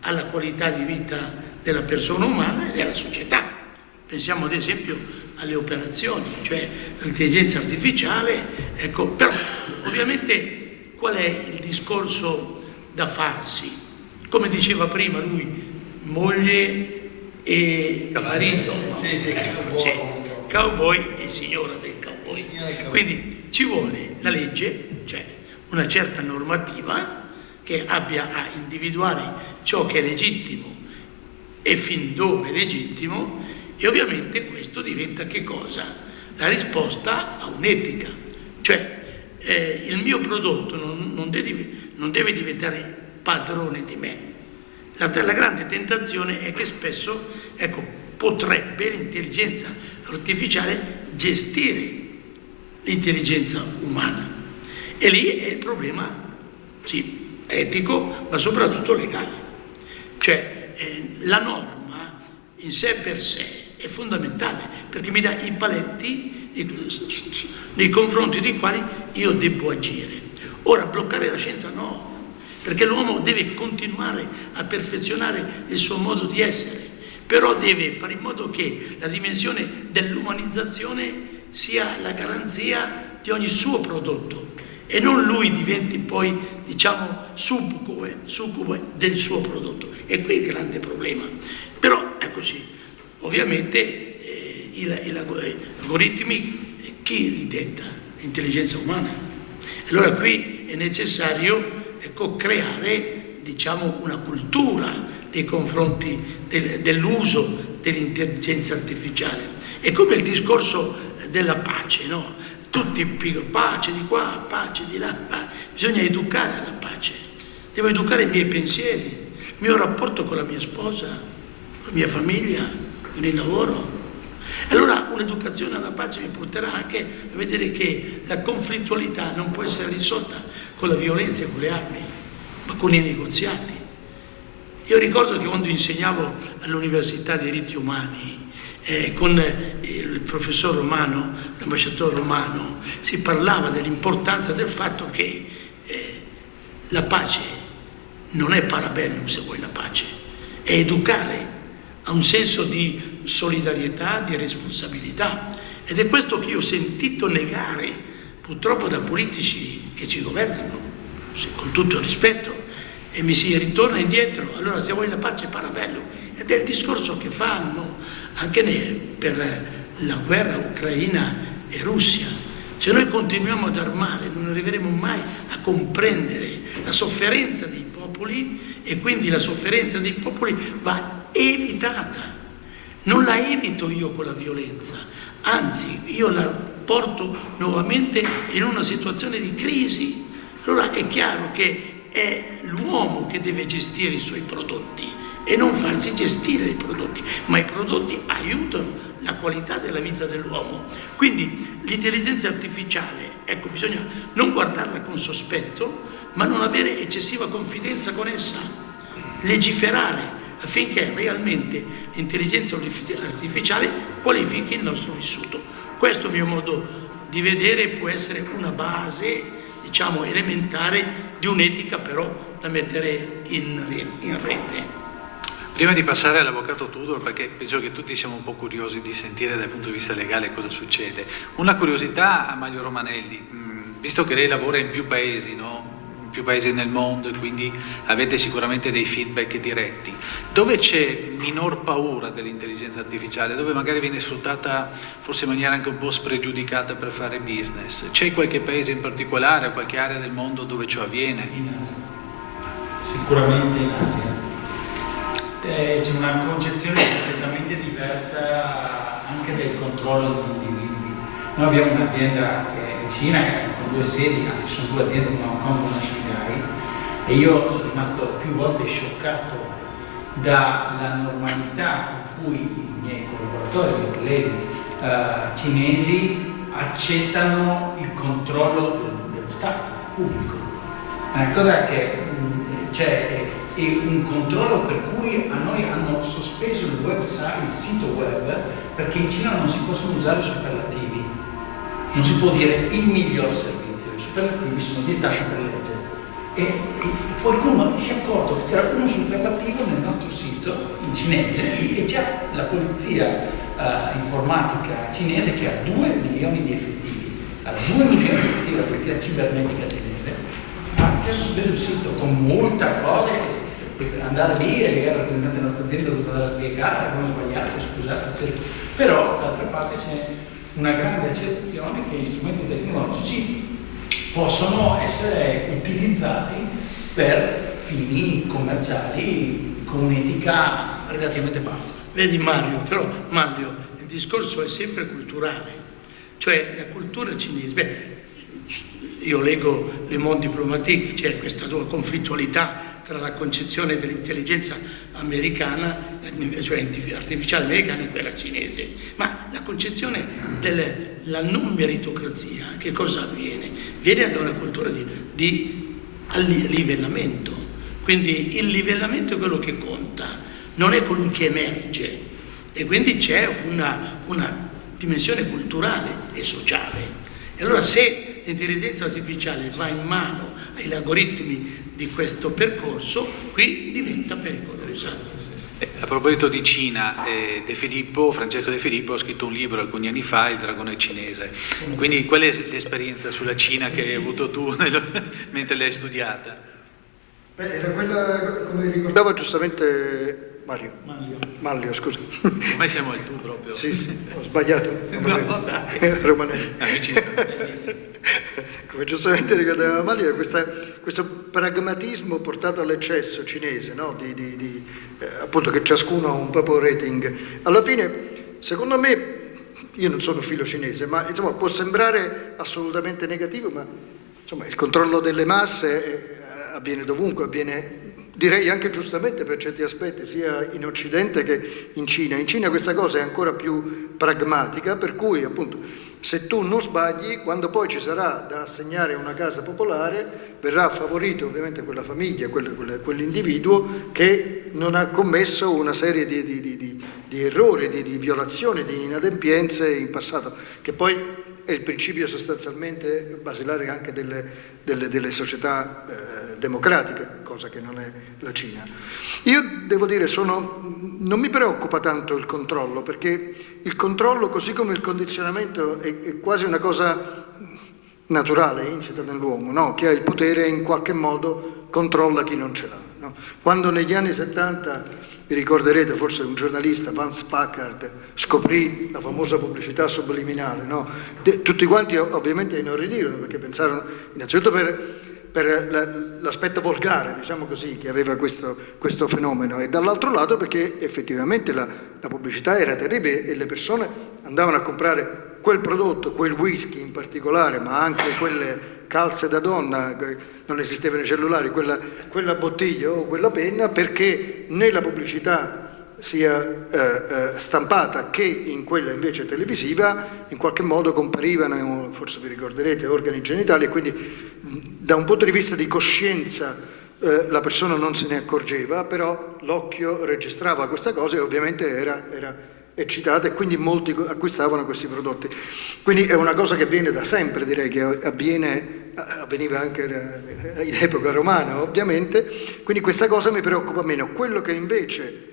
alla qualità di vita della persona umana e della società. Pensiamo ad esempio alle operazioni, cioè l'intelligenza artificiale, ecco, però ovviamente qual è il discorso da farsi? Come diceva prima lui, moglie e marito, no? Sì, cowboy e signora del cowboy. Quindi ci vuole la legge, cioè una certa normativa che abbia a individuare ciò che è legittimo e fin dove è legittimo, e ovviamente questo diventa che cosa? La risposta a un'etica, cioè il mio prodotto non deve diventare padrone di me. La grande tentazione è che spesso, ecco, potrebbe l'intelligenza artificiale gestire l'intelligenza umana, e lì è il problema, sì, etico, ma soprattutto legale. Cioè la norma in sé per sé è fondamentale perché mi dà i paletti nei confronti dei quali io devo agire. Ora bloccare la scienza no, perché l'uomo deve continuare a perfezionare il suo modo di essere, però deve fare in modo che la dimensione dell'umanizzazione sia la garanzia di ogni suo prodotto e non lui diventi poi, diciamo, succube del suo prodotto. E qui è il grande problema. Però è così. Ovviamente gli algoritmi chi li detta? L'intelligenza umana. Allora qui è necessario, ecco, creare, diciamo, una cultura nei confronti dell'uso dell'intelligenza artificiale. È come il discorso della pace, no? Tutti pace di qua, pace di là, bisogna educare alla pace. Devo educare i miei pensieri, il mio rapporto con la mia sposa, con la mia famiglia, con il lavoro. Allora un'educazione alla pace mi porterà anche a vedere che la conflittualità non può essere risolta con la violenza e con le armi, ma con i negoziati. Io ricordo che quando insegnavo all'Università di Diritti Umani, con il professor Romano, l'ambasciatore Romano, si parlava dell'importanza del fatto che la pace non è parabellum, se vuoi la pace, è educare a un senso di solidarietà, di responsabilità, ed è questo che io ho sentito negare purtroppo da politici che ci governano, con tutto il rispetto, e mi si ritorna indietro. Allora se vuoi la pace è parabellum, ed è il discorso che fanno anche per la guerra ucraina e Russia. Se noi continuiamo ad armare non arriveremo mai a comprendere la sofferenza dei popoli, e quindi la sofferenza dei popoli va evitata. Non la evito io con la violenza, anzi io la porto nuovamente in una situazione di crisi. Allora è chiaro che è l'uomo che deve gestire i suoi prodotti e non farsi gestire i prodotti, ma i prodotti aiutano la qualità della vita dell'uomo. Quindi l'intelligenza artificiale, ecco, bisogna non guardarla con sospetto, ma non avere eccessiva confidenza con essa, legiferare affinché realmente l'intelligenza artificiale qualifichi il nostro vissuto. Questo mio modo di vedere può essere una base, diciamo, elementare di un'etica però da mettere in rete. Prima di passare all'avvocato Tudor, perché penso che tutti siamo un po' curiosi di sentire dal punto di vista legale cosa succede, una curiosità a Maglio Romanelli, visto che lei lavora in più paesi, no? In più paesi nel mondo, e quindi avete sicuramente dei feedback diretti, dove c'è minor paura dell'intelligenza artificiale, dove magari viene sfruttata forse in maniera anche un po' spregiudicata per fare business? C'è qualche paese in particolare, qualche area del mondo dove ciò avviene? In Asia. Sicuramente in Asia. C'è una concezione completamente diversa anche del controllo degli individui. Noi abbiamo un'azienda che è in Cina, con 2 sedi, anzi sono 2 aziende, una a Hong Kong e una a Shanghai, E io sono rimasto più volte scioccato dalla normalità con cui i miei collaboratori, i miei colleghi cinesi accettano il controllo dello Stato pubblico. È una cosa che è un controllo per cui a noi hanno sospeso il sito web, perché in Cina non si possono usare superlativi, non si può dire il miglior servizio, i superlativi sono vietati per legge. E qualcuno si è accorto che c'era un superlativo nel nostro sito in cinese e già la polizia informatica cinese, che ha 2 milioni di effettivi, la polizia cibernetica cinese, ha già sospeso il sito con molta cosa, per andare lì e il rappresentante della nostra azienda deve andare a spiegare, abbiamo sbagliato, scusate, eccetera. Però d'altra parte c'è una grande accettazione che gli strumenti tecnologici possono essere utilizzati per fini commerciali con un'etica relativamente bassa. Vedi Mario, il discorso è sempre culturale, cioè la cultura cinese. Io leggo Le Monde Diplomatique, c'è questa conflittualità tra la concezione dell'intelligenza americana, cioè artificiale americana, e quella cinese. Ma la concezione della non meritocrazia, che cosa avviene? Viene da una cultura di livellamento. Quindi il livellamento è quello che conta, non è colui che emerge. E quindi c'è una dimensione culturale e sociale. E allora se l'intelligenza artificiale va in mano agli algoritmi di questo percorso, qui diventa pericolosa. A proposito di Cina, Francesco De Filippo ha scritto un libro alcuni anni fa, Il dragone cinese. Quindi qual è l'esperienza sulla Cina che hai avuto tu mentre l'hai studiata? Era quella, come ricordava giustamente Maglio, scusa. Ormai siamo al tu proprio. Sì, ho sbagliato. Romanelli. Come giustamente ricordava Maglio, questo pragmatismo portato all'eccesso cinese, no? Appunto, che ciascuno ha un proprio rating. Alla fine, secondo me, io non sono filo cinese, ma insomma può sembrare assolutamente negativo, ma insomma il controllo delle masse avviene dovunque, direi anche giustamente per certi aspetti, sia in Occidente che in Cina. In Cina questa cosa è ancora più pragmatica, per cui appunto se tu non sbagli, quando poi ci sarà da assegnare una casa popolare, verrà favorito ovviamente quella famiglia, quell'individuo che non ha commesso una serie di errori, di violazioni, di inadempienze in passato, che poi è il principio sostanzialmente basilare anche delle società democratiche, cosa che non è la Cina. Io devo dire, non mi preoccupa tanto il controllo, perché il controllo, così come il condizionamento, è quasi una cosa naturale, insita nell'uomo, no? Chi ha il potere in qualche modo controlla chi non ce l'ha. No? Quando negli anni 70, vi ricorderete, forse un giornalista, Vance Packard, scoprì la famosa pubblicità subliminale, no? Tutti quanti ovviamente inorridirono, perché pensarono innanzitutto per l'aspetto volgare, diciamo così, che aveva questo fenomeno, e dall'altro lato perché effettivamente la pubblicità era terribile e le persone andavano a comprare quel prodotto, quel whisky in particolare, ma anche quelle calze da donna, non esistevano i cellulari, quella bottiglia o quella penna, perché nella pubblicità sia stampata che in quella invece televisiva in qualche modo comparivano, forse vi ricorderete, organi genitali, e quindi da un punto di vista di coscienza la persona non se ne accorgeva, però l'occhio registrava questa cosa e ovviamente era eccitata, e quindi molti acquistavano questi prodotti. Quindi è una cosa che viene da sempre, direi, che avveniva anche in epoca romana ovviamente, quindi questa cosa mi preoccupa meno. Quello che invece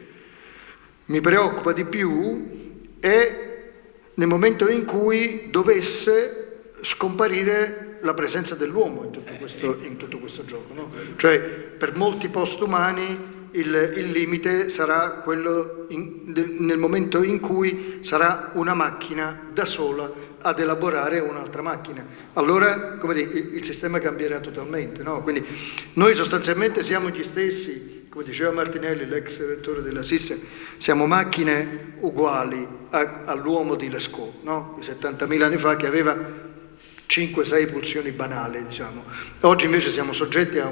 mi preoccupa di più è nel momento in cui dovesse scomparire la presenza dell'uomo in tutto questo gioco, no? Cioè, per molti postumani il limite sarà quello nel momento in cui sarà una macchina da sola ad elaborare un'altra macchina. Allora, come dire, il sistema cambierà totalmente, no? Quindi noi sostanzialmente siamo gli stessi, come diceva Martinelli, l'ex rettore della SIS, siamo macchine uguali all'uomo di Lescaut, no? Di 70.000 anni fa, che aveva 5-6 pulsioni banali, diciamo. Oggi invece siamo soggetti a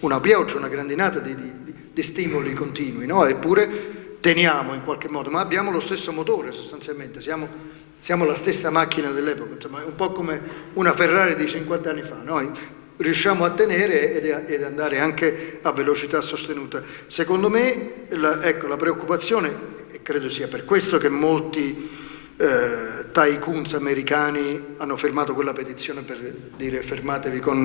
una pioggia, una grandinata di stimoli continui, no? Eppure teniamo in qualche modo, ma abbiamo lo stesso motore sostanzialmente, siamo la stessa macchina dell'epoca, insomma, è un po' come una Ferrari di 50 anni fa, noi riusciamo a tenere ed andare anche a velocità sostenuta. Secondo me, la preoccupazione, e credo sia per questo che molti tycoons americani hanno firmato quella petizione per dire fermatevi con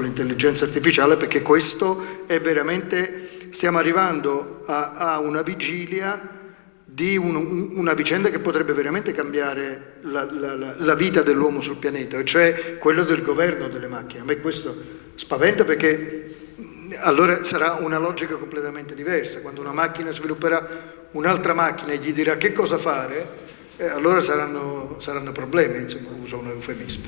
l'intelligenza artificiale, perché questo è veramente, stiamo arrivando a una vigilia di una vicenda che potrebbe veramente cambiare la vita dell'uomo sul pianeta, cioè quello del governo delle macchine. A me questo spaventa, perché allora sarà una logica completamente diversa. Quando una macchina svilupperà un'altra macchina e gli dirà che cosa fare, allora saranno problemi, insomma, uso un eufemismo.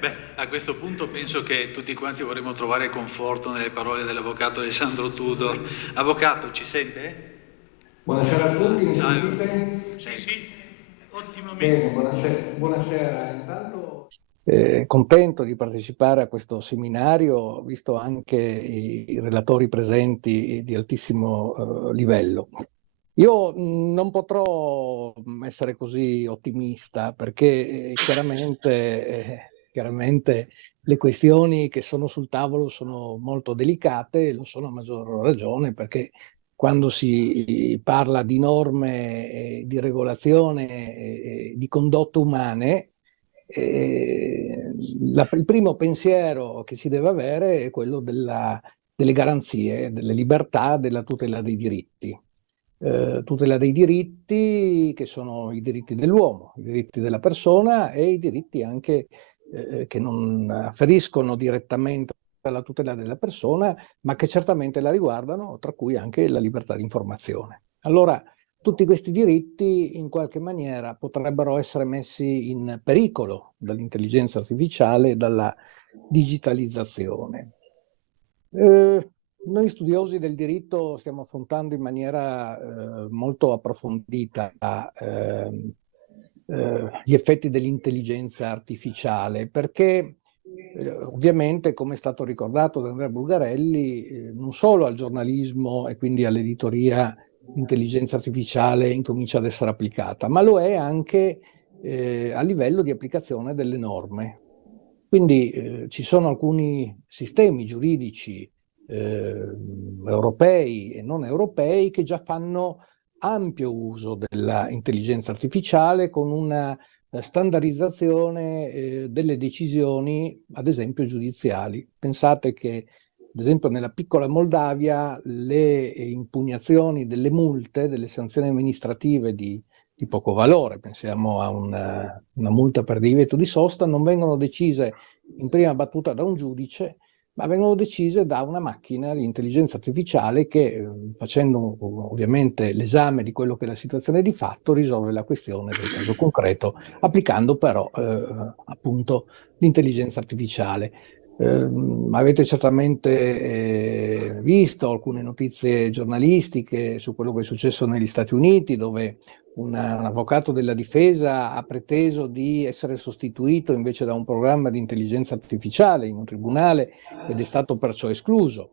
Beh, a questo punto penso che tutti quanti vorremmo trovare conforto nelle parole dell'avvocato Alessandro Tudor. Avvocato, ci sente? Buonasera a tutti, mi sentite? Sì, ottimamente. Bene, buonasera. Intanto contento di partecipare a questo seminario, visto anche i relatori presenti di altissimo livello. Io non potrò essere così ottimista, perché chiaramente le questioni che sono sul tavolo sono molto delicate, e lo sono a maggior ragione perché quando si parla di norme, di regolazione, di condotte umane, il primo pensiero che si deve avere è quello delle garanzie, delle libertà, della tutela dei diritti. Tutela dei diritti che sono i diritti dell'uomo, i diritti della persona e i diritti anche che non afferiscono direttamente alla tutela della persona, ma che certamente la riguardano, tra cui anche la libertà di informazione. Allora, tutti questi diritti in qualche maniera potrebbero essere messi in pericolo dall'intelligenza artificiale e dalla digitalizzazione. Noi studiosi del diritto stiamo affrontando in maniera molto approfondita gli effetti dell'intelligenza artificiale, perché ovviamente, come è stato ricordato da Andrea Bulgarelli, non solo al giornalismo e quindi all'editoria l'intelligenza artificiale incomincia ad essere applicata, ma lo è anche a livello di applicazione delle norme. Quindi ci sono alcuni sistemi giuridici europei e non europei che già fanno ampio uso dell'intelligenza artificiale, con una standardizzazione delle decisioni, ad esempio giudiziali. Pensate che, ad esempio, nella piccola Moldavia le impugnazioni delle multe, delle sanzioni amministrative di poco valore, pensiamo a una multa per divieto di sosta, non vengono decise in prima battuta da un giudice, ma vengono decise da una macchina di intelligenza artificiale che, facendo ovviamente l'esame di quello che è la situazione di fatto, risolve la questione del caso concreto, applicando però appunto l'intelligenza artificiale. Avete certamente visto alcune notizie giornalistiche su quello che è successo negli Stati Uniti, dove un avvocato della difesa ha preteso di essere sostituito invece da un programma di intelligenza artificiale in un tribunale ed è stato perciò escluso.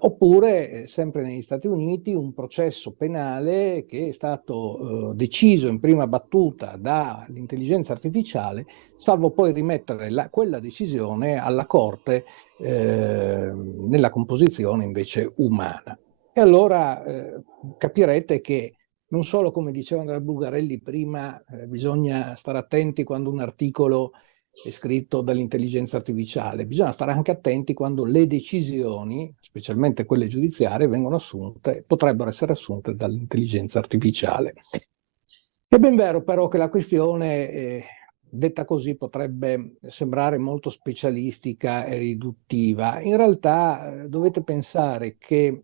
Oppure, sempre negli Stati Uniti, un processo penale che è stato deciso in prima battuta dall'intelligenza artificiale, salvo poi rimettere quella decisione alla Corte nella composizione invece umana. E allora capirete che non solo, come diceva Andrea Bulgarelli prima, bisogna stare attenti quando un articolo è scritto dall'intelligenza artificiale, bisogna stare anche attenti quando le decisioni, specialmente quelle giudiziarie, vengono assunte, potrebbero essere assunte dall'intelligenza artificiale. È ben vero però che la questione, detta così, potrebbe sembrare molto specialistica e riduttiva. In realtà dovete pensare che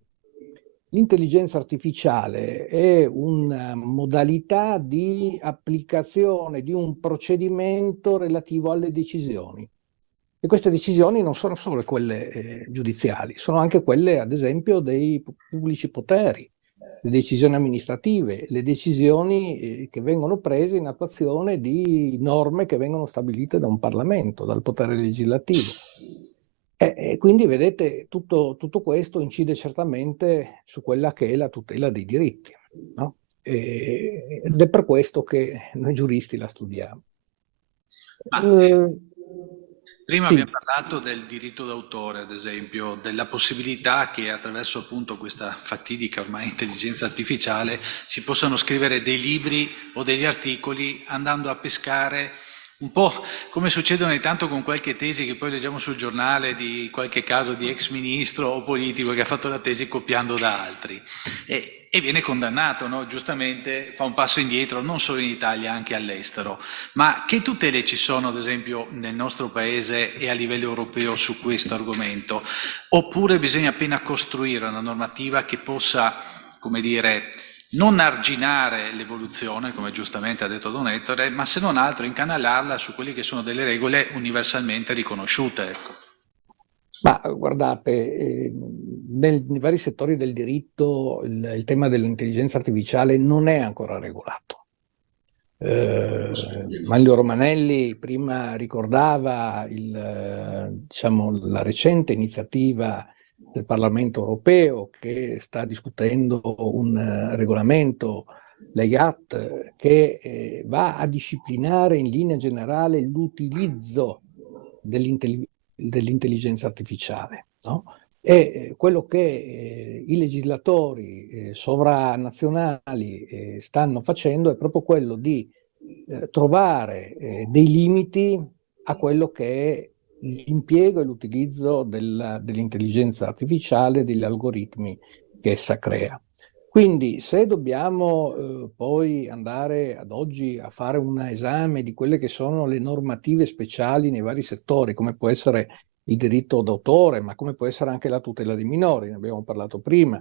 l'intelligenza artificiale è una modalità di applicazione di un procedimento relativo alle decisioni. E queste decisioni non sono solo quelle giudiziali, sono anche quelle, ad esempio, dei pubblici poteri, le decisioni amministrative, le decisioni che vengono prese in attuazione di norme che vengono stabilite da un Parlamento, dal potere legislativo. Quindi vedete, tutto questo incide certamente su quella che è la tutela dei diritti, no? Ed è per questo che noi giuristi la studiamo. Prima Sì. abbiamo parlato del diritto d'autore, ad esempio, della possibilità che attraverso appunto questa fatidica ormai intelligenza artificiale si possano scrivere dei libri o degli articoli andando a pescare un po' come succede ogni tanto con qualche tesi che poi leggiamo sul giornale di qualche caso di ex ministro o politico che ha fatto la tesi copiando da altri e viene condannato, no? Giustamente fa un passo indietro non solo in Italia, anche all'estero. Ma che tutele ci sono, ad esempio, nel nostro paese e a livello europeo su questo argomento? Oppure bisogna appena costruire una normativa che possa, come dire, non arginare l'evoluzione, come giustamente ha detto Don Ettore, ma se non altro incanalarla su quelle che sono delle regole universalmente riconosciute, ecco. Ma guardate, nei vari settori del diritto il tema dell'intelligenza artificiale non è ancora regolato. Manlio Romanelli prima ricordava diciamo, la recente iniziativa del Parlamento europeo che sta discutendo un regolamento, l'EIAT, che va a disciplinare in linea generale l'utilizzo dell'intelligenza artificiale, no? E quello che i legislatori sovranazionali stanno facendo è proprio quello di trovare dei limiti a quello che è l'impiego e l'utilizzo dell'intelligenza artificiale, degli algoritmi che essa crea. Quindi se dobbiamo poi andare ad oggi a fare un esame di quelle che sono le normative speciali nei vari settori, come può essere il diritto d'autore, ma come può essere anche la tutela dei minori, ne abbiamo parlato prima,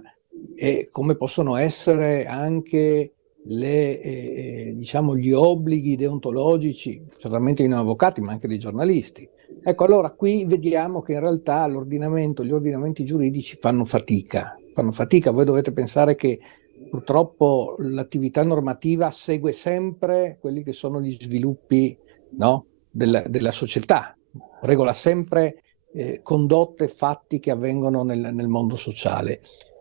e come possono essere anche diciamo, gli obblighi deontologici, certamente di noi avvocati, ma anche dei giornalisti. Ecco, allora qui vediamo che in realtà gli ordinamenti giuridici fanno fatica. Voi dovete pensare che purtroppo l'attività normativa segue sempre quelli che sono gli sviluppi, no, della società, regola sempre condotte, fatti che avvengono nel mondo sociale.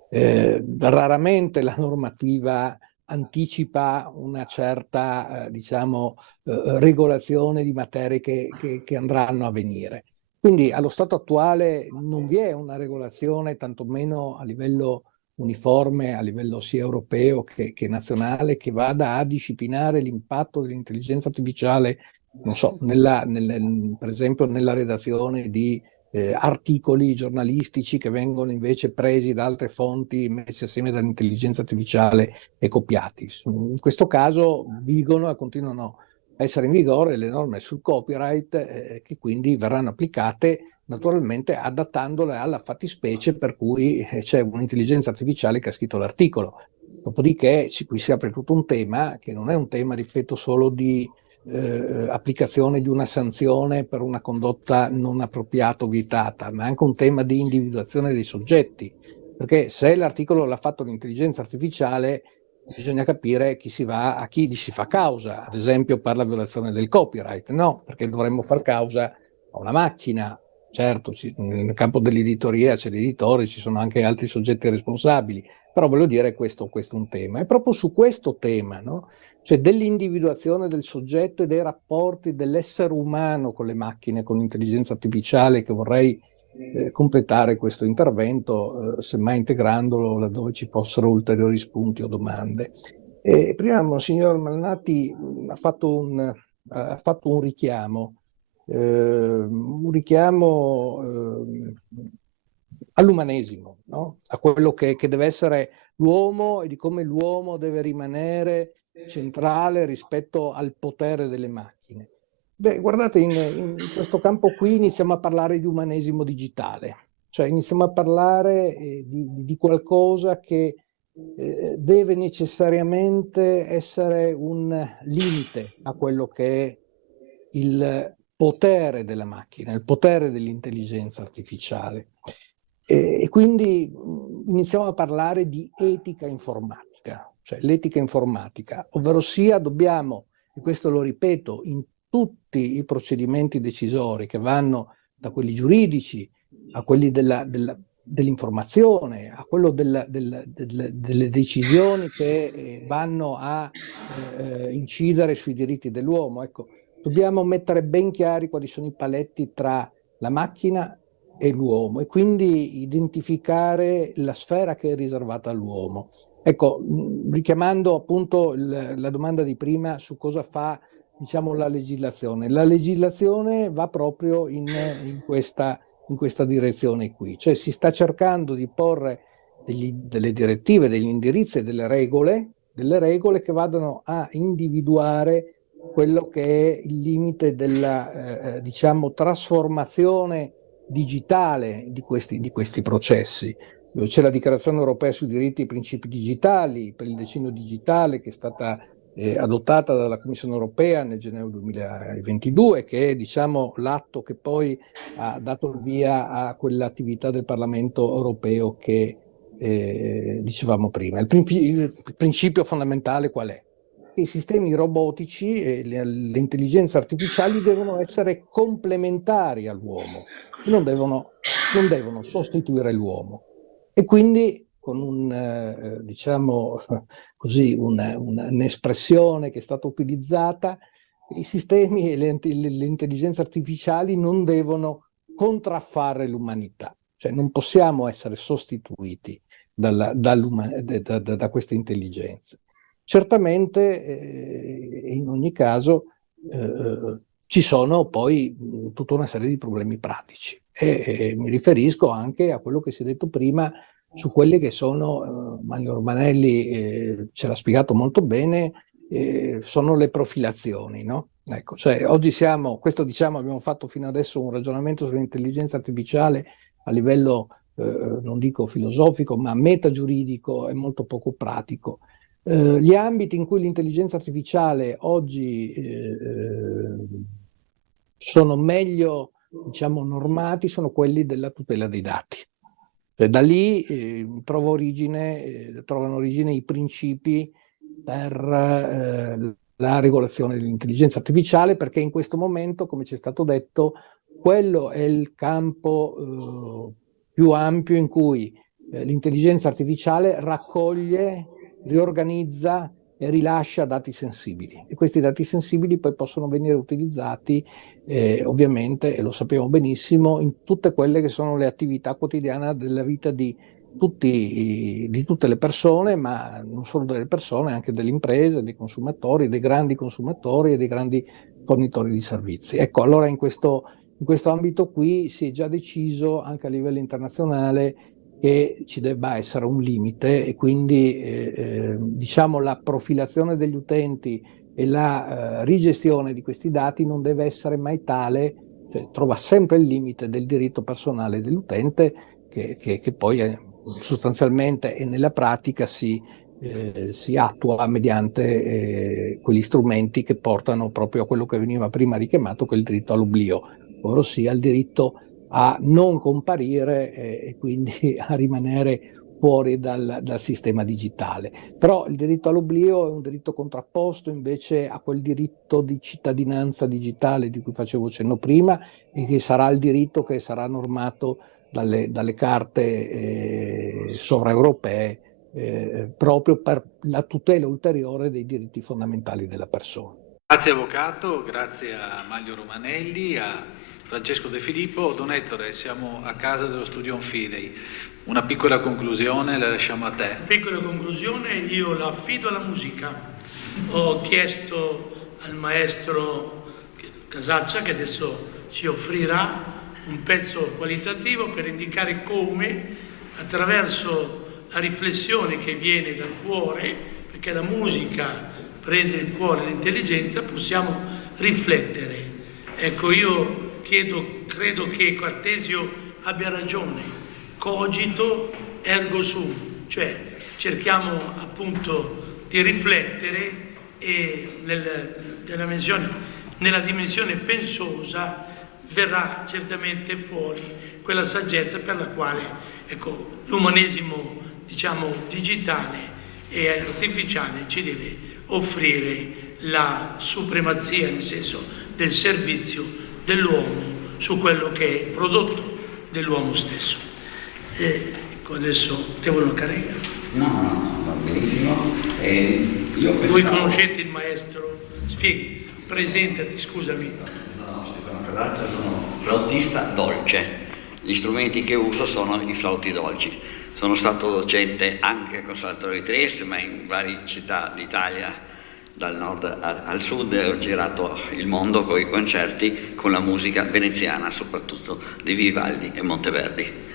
Raramente la normativa anticipa una certa diciamo, regolazione di materie che andranno a venire. Quindi allo stato attuale non vi è una regolazione, tantomeno a livello uniforme, a livello sia europeo che nazionale, che vada a disciplinare l'impatto dell'intelligenza artificiale, non so, per esempio nella redazione di articoli giornalistici che vengono invece presi da altre fonti, messi assieme dall'intelligenza artificiale e copiati. In questo caso vigono e continuano a essere in vigore le norme sul copyright che quindi verranno applicate naturalmente adattandole alla fattispecie per cui c'è un'intelligenza artificiale che ha scritto l'articolo. Dopodiché qui si apre tutto un tema che non è un tema, ripeto, solo di applicazione di una sanzione per una condotta non appropriata o vietata, ma anche un tema di individuazione dei soggetti, perché se l'articolo l'ha fatto l'intelligenza artificiale bisogna capire a chi gli si fa causa, ad esempio per la violazione del copyright, no, perché dovremmo far causa a una macchina. Certo, nel campo dell'editoria c'è l'editore, ci sono anche altri soggetti responsabili, però voglio dire questo è un tema. E proprio su questo tema, no? Cioè dell'individuazione del soggetto e dei rapporti dell'essere umano con le macchine, con l'intelligenza artificiale, che vorrei completare questo intervento, semmai integrandolo laddove ci fossero ulteriori spunti o domande. Prima Monsignor Malnati ha fatto un richiamo all'umanesimo, no? A quello che deve essere l'uomo e di come l'uomo deve rimanere centrale rispetto al potere delle macchine. Beh, guardate, in questo campo qui iniziamo a parlare di umanesimo digitale, cioè iniziamo a parlare di qualcosa che deve necessariamente essere un limite a quello che è il potere della macchina, il potere dell'intelligenza artificiale. E quindi iniziamo a parlare di etica informatica, cioè l'etica informatica, ovvero sia dobbiamo, e questo lo ripeto, in tutti i procedimenti decisori che vanno da quelli giuridici a quelli dell'informazione, a quello delle decisioni che vanno a incidere sui diritti dell'uomo. Ecco, dobbiamo mettere ben chiari quali sono i paletti tra la macchina e l'uomo e quindi identificare la sfera che è riservata all'uomo. Ecco, richiamando appunto la domanda di prima su cosa fa, diciamo, la legislazione va proprio in questa direzione qui, cioè si sta cercando di porre delle direttive, degli indirizzi e delle regole che vadano a individuare quello che è il limite della diciamo trasformazione digitale di questi processi. C'è la Dichiarazione europea sui diritti e i principi digitali per il decennio digitale, che è stata adottata dalla Commissione europea nel gennaio 2022, che è, diciamo, l'atto che poi ha dato il via a quell'attività del Parlamento europeo che dicevamo prima. Il principio fondamentale qual è? I sistemi robotici e le intelligenze artificiali devono essere complementari all'uomo, non devono sostituire l'uomo. E quindi con diciamo così, un'espressione che è stata utilizzata, i sistemi e le intelligenze artificiali non devono contraffare l'umanità, cioè non possiamo essere sostituiti da queste intelligenze. Certamente, in ogni caso, ci sono poi tutta una serie di problemi pratici e mi riferisco anche a quello che si è detto prima su quelle che sono, Manlio Romanelli ce l'ha spiegato molto bene, sono le profilazioni, no? Ecco, cioè oggi questo diciamo, abbiamo fatto fino adesso un ragionamento sull'intelligenza artificiale a livello, non dico filosofico, ma metagiuridico e molto poco pratico. Gli ambiti in cui l'intelligenza artificiale oggi sono meglio, diciamo, normati sono quelli della tutela dei dati. Cioè, da lì trovano origine i principi per la regolazione dell'intelligenza artificiale, perché in questo momento, come ci è stato detto, quello è il campo più ampio in cui l'intelligenza artificiale raccoglie, riorganizza e rilascia dati sensibili, e questi dati sensibili poi possono venire utilizzati ovviamente, e lo sappiamo benissimo, in tutte quelle che sono le attività quotidiane della vita di tutte le persone, ma non solo delle persone, anche delle imprese, dei consumatori, dei grandi consumatori e dei grandi fornitori di servizi. Ecco, allora in questo ambito qui si è già deciso anche a livello internazionale che ci debba essere un limite e quindi diciamo la profilazione degli utenti e la rigestione di questi dati non deve essere mai tale, cioè trova sempre il limite del diritto personale dell'utente che poi sostanzialmente e nella pratica si attua mediante quegli strumenti che portano proprio a quello che veniva prima richiamato, che è il diritto all'oblio, ovvero sia il diritto a non comparire e quindi a rimanere fuori dal sistema digitale. Però il diritto all'oblio è un diritto contrapposto invece a quel diritto di cittadinanza digitale di cui facevo cenno prima e che sarà il diritto che sarà normato dalle carte sovraeuropee proprio per la tutela ulteriore dei diritti fondamentali della persona. Grazie Avvocato, grazie a Manlio Romanelli, a Francesco De Filippo. Don Ettore, siamo a casa dello Studium Fidei. Una piccola conclusione la lasciamo a te. Piccola conclusione, io la affido alla musica. Ho chiesto al maestro Casaccia, che adesso ci offrirà un pezzo qualitativo per indicare come, attraverso la riflessione che viene dal cuore, perché la musica prende il cuore e l'intelligenza, possiamo riflettere. Ecco, io credo che Cartesio abbia ragione. Cogito ergo sum, cioè cerchiamo appunto di riflettere e nella dimensione pensosa verrà certamente fuori quella saggezza per la quale, ecco, l'umanesimo, diciamo, digitale e artificiale ci deve offrire la supremazia, nel senso del servizio dell'uomo su quello che è prodotto dell'uomo stesso. Adesso te vuoi una carega? No, va benissimo. Io pensavo... Voi conoscete il maestro? Spieghi, presentati, scusami. Sono Stefano Casaccia, sono flautista dolce. Gli strumenti che uso sono i flauti dolci. Sono stato docente anche al Conservatorio di Trieste, ma in varie città d'Italia, dal nord al sud, ho girato il mondo con i concerti con la musica veneziana, soprattutto di Vivaldi e Monteverdi.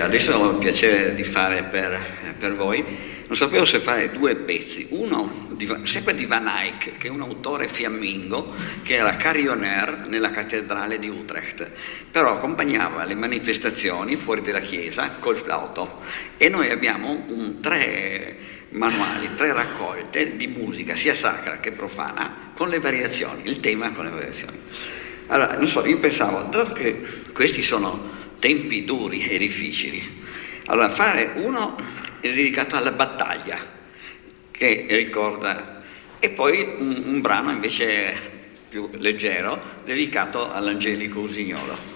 Adesso ho il piacere di fare per voi, non sapevo se fare due pezzi, uno sempre di Van Eyck, che è un autore fiammingo, che era carillonneur nella cattedrale di Utrecht, però accompagnava le manifestazioni fuori dalla chiesa col flauto, e noi abbiamo tre manuali, 3 raccolte di musica sia sacra che profana con le variazioni, il tema con le variazioni. Allora, non so, io pensavo, dato che questi sono tempi duri e difficili, allora fare uno è dedicato alla battaglia, che ricorda, e poi un brano invece più leggero dedicato all'Angelico Usignolo.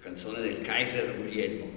Canzone del Kaiser Guglielmo.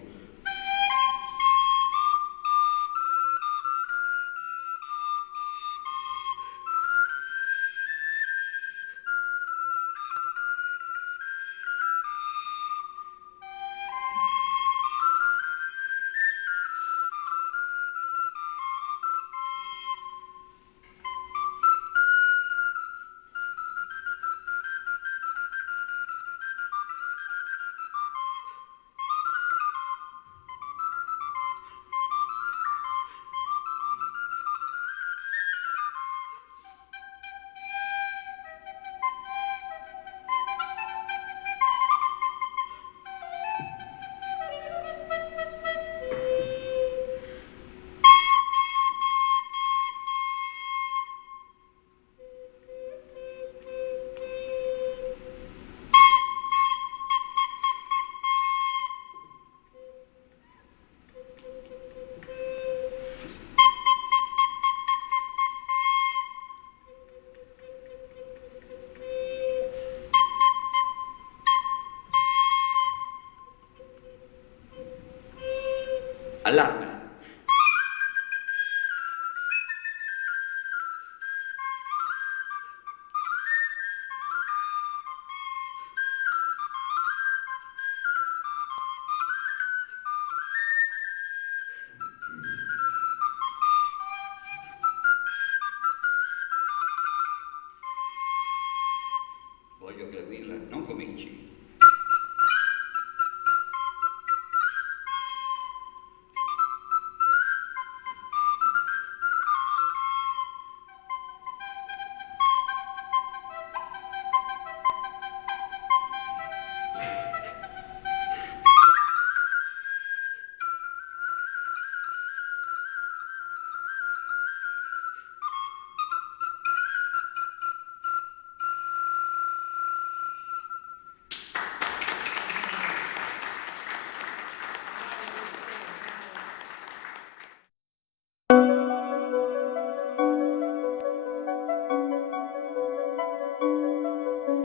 Allarme.